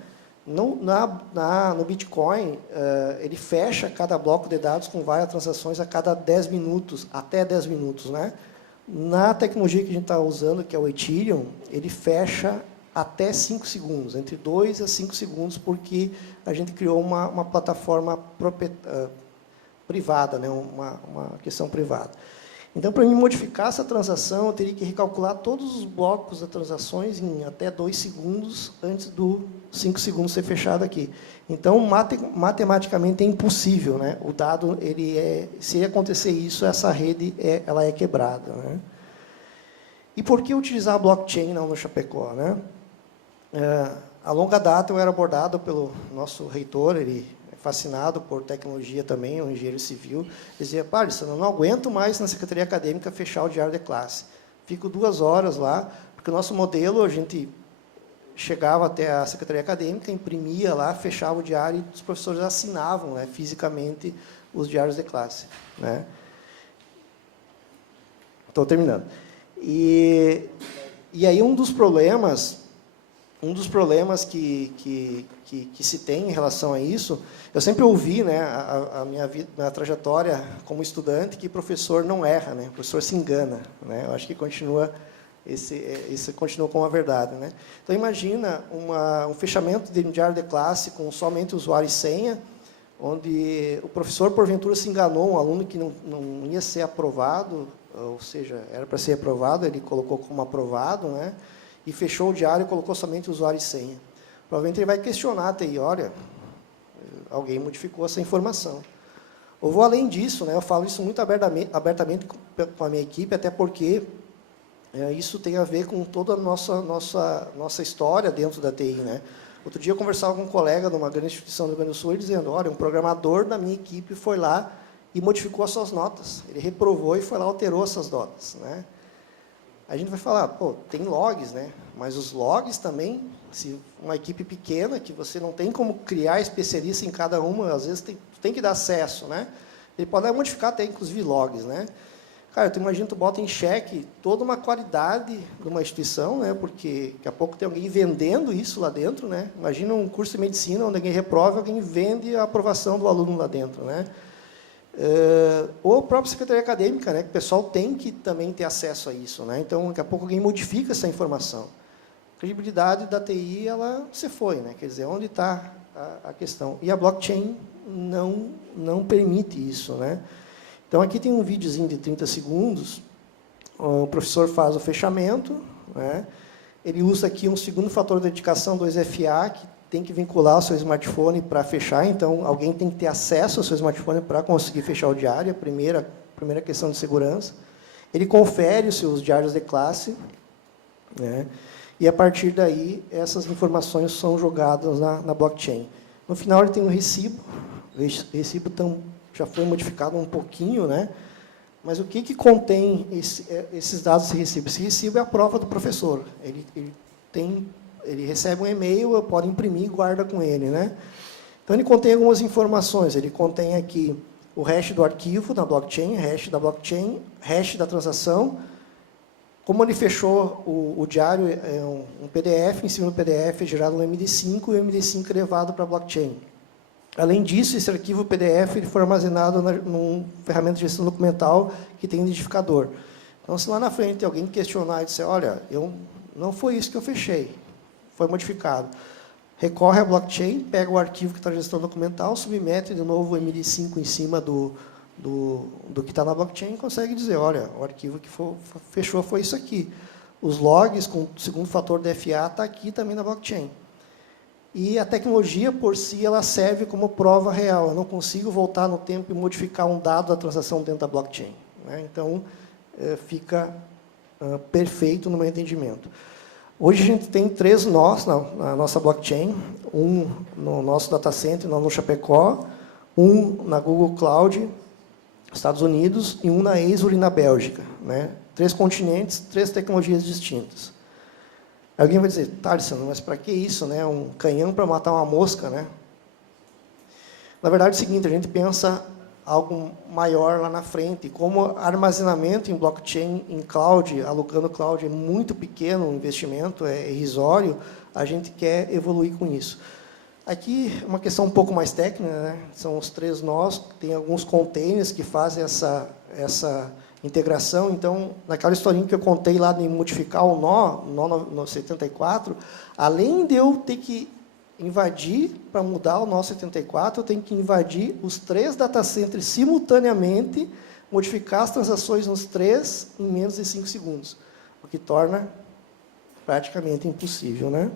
No Bitcoin, ele fecha cada bloco de dados com várias transações a cada 10 minutos, até 10 minutos. Né? Na tecnologia que a gente está usando, que é o Ethereum, ele fecha até 5 segundos, entre 2 a 5 segundos, porque a gente criou uma plataforma privada, né? uma questão privada. Então, para mim modificar essa transação, eu teria que recalcular todos os blocos das transações em até 2 segundos antes do 5 segundos ser fechado aqui. Então, matematicamente é impossível, né? O dado, se acontecer isso, essa rede ela é quebrada, né? E por que utilizar a blockchain não no Chapecó, né? A longa data eu era abordado pelo nosso reitor, ele fascinado por tecnologia também, um engenheiro civil, dizia, pá, eu não aguento mais na Secretaria Acadêmica fechar o diário de classe. Fico 2 horas lá, porque o nosso modelo, a gente chegava até a Secretaria Acadêmica, imprimia lá, fechava o diário e os professores assinavam, né, fisicamente os diários de classe. Né? Estou terminando. E aí um dos problemas que se tem em relação a isso, eu sempre ouvi, né, a minha trajetória como estudante, que professor não erra, né, o professor se engana, né, eu acho que continua continua como a verdade, né. Então imagina um fechamento de um diário de classe com somente usuário e senha, onde o professor porventura se enganou, um aluno que não ia ser aprovado ou seja, era para ser aprovado, ele colocou como aprovado, né? E fechou o diário e colocou somente usuário e senha. Provavelmente ele vai questionar a TI, olha, alguém modificou essa informação. Eu vou além disso, né? Eu falo isso muito abertamente com a minha equipe, até porque isso tem a ver com toda a nossa história dentro da TI, né? Outro dia eu conversava com um colega de uma grande instituição do Rio Grande do Sul, ele dizendo, olha, um programador da minha equipe foi lá e modificou as suas notas. Ele reprovou e foi lá e alterou essas notas, né? A gente vai falar, pô, tem logs, né? Mas os logs também, se uma equipe pequena, que você não tem como criar especialista em cada uma, às vezes tem que dar acesso, né? Ele pode modificar até, inclusive, logs, né? Cara, tu imagina, tu bota em xeque toda uma qualidade de uma instituição, né? Porque daqui a pouco tem alguém vendendo isso lá dentro, né? Imagina um curso de medicina onde alguém reprova, alguém vende a aprovação do aluno lá dentro, né? Ou a própria secretaria acadêmica, né? Que o pessoal tem que também ter acesso a isso, né? Então, daqui a pouco alguém modifica essa informação. A credibilidade da TI, ela se foi, né? Quer dizer, onde está a questão? E a blockchain não permite isso, né? Então, aqui tem um videozinho de 30 segundos, o professor faz o fechamento, né? Ele usa aqui um segundo fator de autenticação 2FA, que tem que vincular o seu smartphone para fechar, então alguém tem que ter acesso ao seu smartphone para conseguir fechar o diário, a primeira questão de segurança. Ele confere os seus diários de classe, né? E, a partir daí, essas informações são jogadas na blockchain. No final, ele tem um recibo, o recibo já foi modificado um pouquinho, né? Mas o que contém esses dados desse recibo? Esse recibo é a prova do professor. Ele recebe um e-mail, pode imprimir e guarda com ele, né? Então, ele contém algumas informações. Ele contém aqui o hash do arquivo na blockchain, hash da blockchain, hash da transação. Como ele fechou o diário, é um PDF, em cima do PDF é gerado um MD5 e o MD5 é levado para a blockchain. Além disso, esse arquivo PDF ele foi armazenado numa ferramenta de gestão documental que tem identificador. Então, se lá na frente alguém questionar e disser, olha, não foi isso que eu fechei, foi modificado. Recorre à blockchain, pega o arquivo que está na gestão documental, submete de novo o MD5 em cima do que está na blockchain e consegue dizer, olha, o arquivo que fechou foi isso aqui. Os logs com o segundo fator DFA está aqui também na blockchain. E a tecnologia, por si, ela serve como prova real. Eu não consigo voltar no tempo e modificar um dado da transação dentro da blockchain, né? Então, fica perfeito no meu entendimento. Hoje, a gente tem 3 nós na nossa blockchain, um no nosso data center, no Chapecó, um na Google Cloud, Estados Unidos, e um na Azure, na Bélgica, né? 3 continentes, 3 tecnologias distintas. Alguém vai dizer, Tarsano, mas para que isso, né? Um canhão para matar uma mosca, né? Na verdade, é o seguinte, a gente pensa algo maior lá na frente. Como armazenamento em blockchain, em cloud, alugando cloud é muito pequeno, o investimento é irrisório, a gente quer evoluir com isso. Aqui, uma questão um pouco mais técnica, né? São os 3 nós, tem alguns containers que fazem essa integração. Então, naquela historinha que eu contei lá de modificar o nó no 74, além de eu ter que invadir, para mudar o nó 74, eu tenho que invadir os 3 data centers simultaneamente, modificar as transações nos 3 em menos de 5 segundos, o que torna praticamente impossível, né?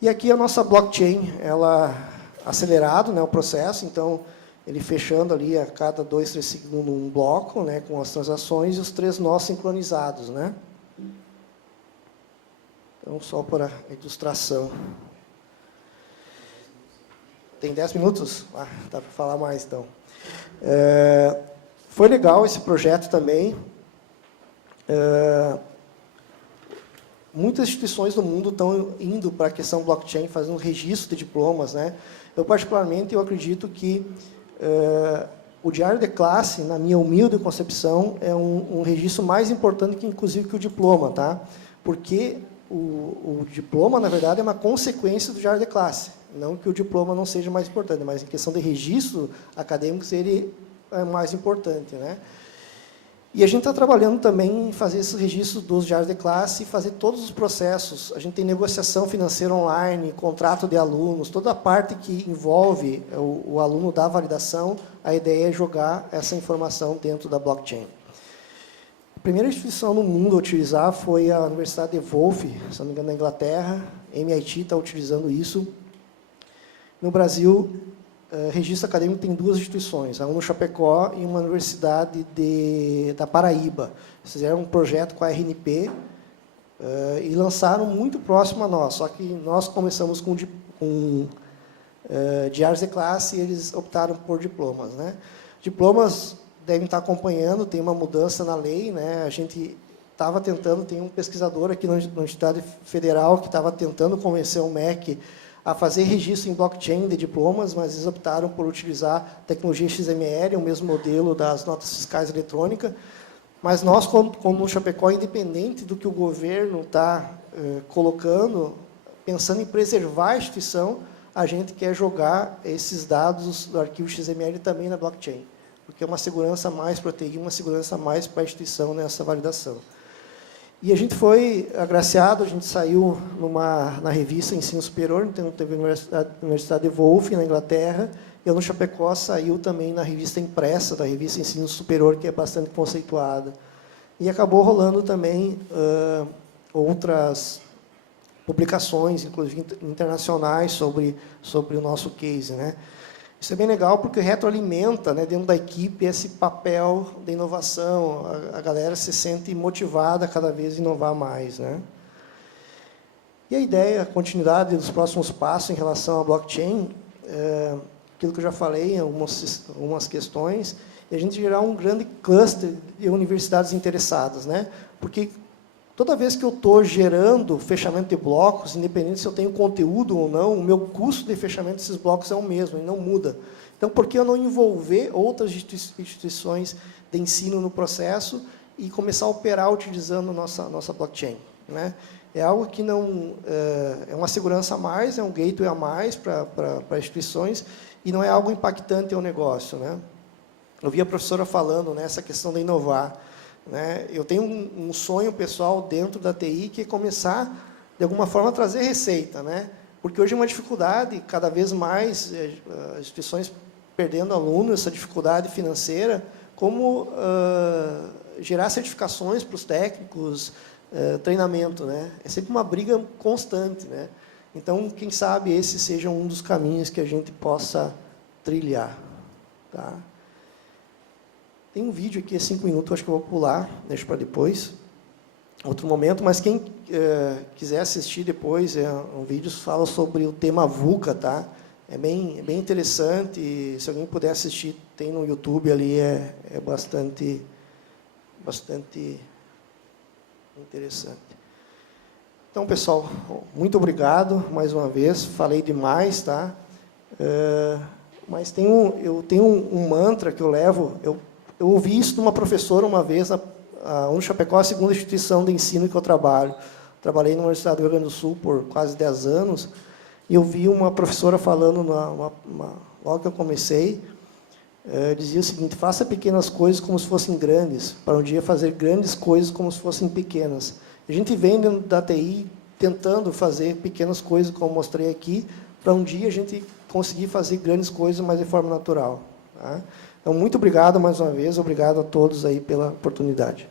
E aqui a nossa blockchain, ela acelerado, né, o processo, então ele fechando ali a cada 2, 3 segundos um bloco, né, com as transações e os 3 nós sincronizados, né? Então, só para ilustração. Tem 10 minutos? Ah, dá para falar mais, então. Foi legal esse projeto também. Muitas instituições do mundo estão indo para a questão blockchain, fazendo registro de diplomas, né? Eu, particularmente, eu acredito que o diário de classe, na minha humilde concepção, é um registro mais importante que, inclusive, que o diploma, tá? Porque o diploma, na verdade, é uma consequência do diário de classe. Não que o diploma não seja mais importante, mas em questão de registro acadêmico, ele é mais importante, né? E a gente está trabalhando também em fazer esses registros dos diários de classe e fazer todos os processos. A gente tem negociação financeira online, contrato de alunos, toda a parte que envolve o aluno da validação, a ideia é jogar essa informação dentro da blockchain. primeira instituição no mundo a utilizar foi a Universidade de Wolf, se não me engano, na Inglaterra. MIT está utilizando isso. No Brasil, registro acadêmico tem 2 instituições, a UNO Chapecó e uma universidade da Paraíba. Fizeram um projeto com a RNP e lançaram muito próximo a nós, só que nós começamos com diários de classe e eles optaram por diplomas, né? Diplomas devem estar acompanhando, tem uma mudança na lei, né? A gente estava tentando, tem um pesquisador aqui na Universidade Federal que estava tentando convencer o MEC a fazer registro em blockchain de diplomas, mas eles optaram por utilizar tecnologia XML, o mesmo modelo das notas fiscais eletrônicas. Mas nós, como no Chapecó, independente do que o governo está colocando, pensando em preservar a instituição, a gente quer jogar esses dados do arquivo XML também na blockchain, porque é uma segurança a mais para a TI, uma segurança a mais para a instituição nessa validação. E a gente foi agraciado, a gente saiu na revista Ensino Superior, então teve a Universidade de Wolf, na Inglaterra, e eu no Chapecó saiu também na revista impressa, da revista Ensino Superior, que é bastante conceituada. E acabou rolando também outras publicações, inclusive internacionais, sobre o nosso case, né? Isso é bem legal porque retroalimenta, né, dentro da equipe esse papel de inovação. A galera se sente motivada a cada vez inovar mais, né? E a ideia, a continuidade dos próximos passos em relação à blockchain, aquilo que eu já falei, algumas questões, é a gente gerar um grande cluster de universidades interessadas, né? Porque toda vez que eu estou gerando fechamento de blocos, independente se eu tenho conteúdo ou não, o meu custo de fechamento desses blocos é o mesmo, e não muda. Então, por que eu não envolver outras instituições de ensino no processo e começar a operar utilizando a nossa blockchain, né? É algo que não é uma segurança a mais, é um gateway a mais para instituições e não é algo impactante ao negócio, né? Eu vi a professora falando nessa questão de inovar, né? Eu tenho um sonho pessoal dentro da TI que é começar, de alguma forma, a trazer receita, né? Porque hoje é uma dificuldade, cada vez mais, as instituições perdendo alunos, essa dificuldade financeira, como gerar certificações para os técnicos, treinamento, né? É sempre uma briga constante, né? Então, quem sabe esse seja um dos caminhos que a gente possa trilhar, tá? Tem um vídeo aqui, 5 minutos, acho que eu vou pular, deixo para depois, outro momento, mas quem quiser assistir depois, um vídeo que fala sobre o tema VUCA, tá? É bem interessante, se alguém puder assistir, tem no YouTube ali, é bastante interessante. Então, pessoal, muito obrigado mais uma vez, falei demais, tá? Mas eu tenho um mantra que eu levo, eu ouvi isso de uma professora uma vez, a UNO Chapecó é a segunda instituição de ensino que eu trabalho. Trabalhei na Universidade do Rio Grande do Sul por quase 10 anos, e eu vi uma professora falando, logo que eu comecei, dizia o seguinte: faça pequenas coisas como se fossem grandes, para um dia fazer grandes coisas como se fossem pequenas. A gente vem dentro da TI tentando fazer pequenas coisas, como mostrei aqui, para um dia a gente conseguir fazer grandes coisas, mas de forma natural, tá? Então, muito obrigado mais uma vez, obrigado a todos aí pela oportunidade.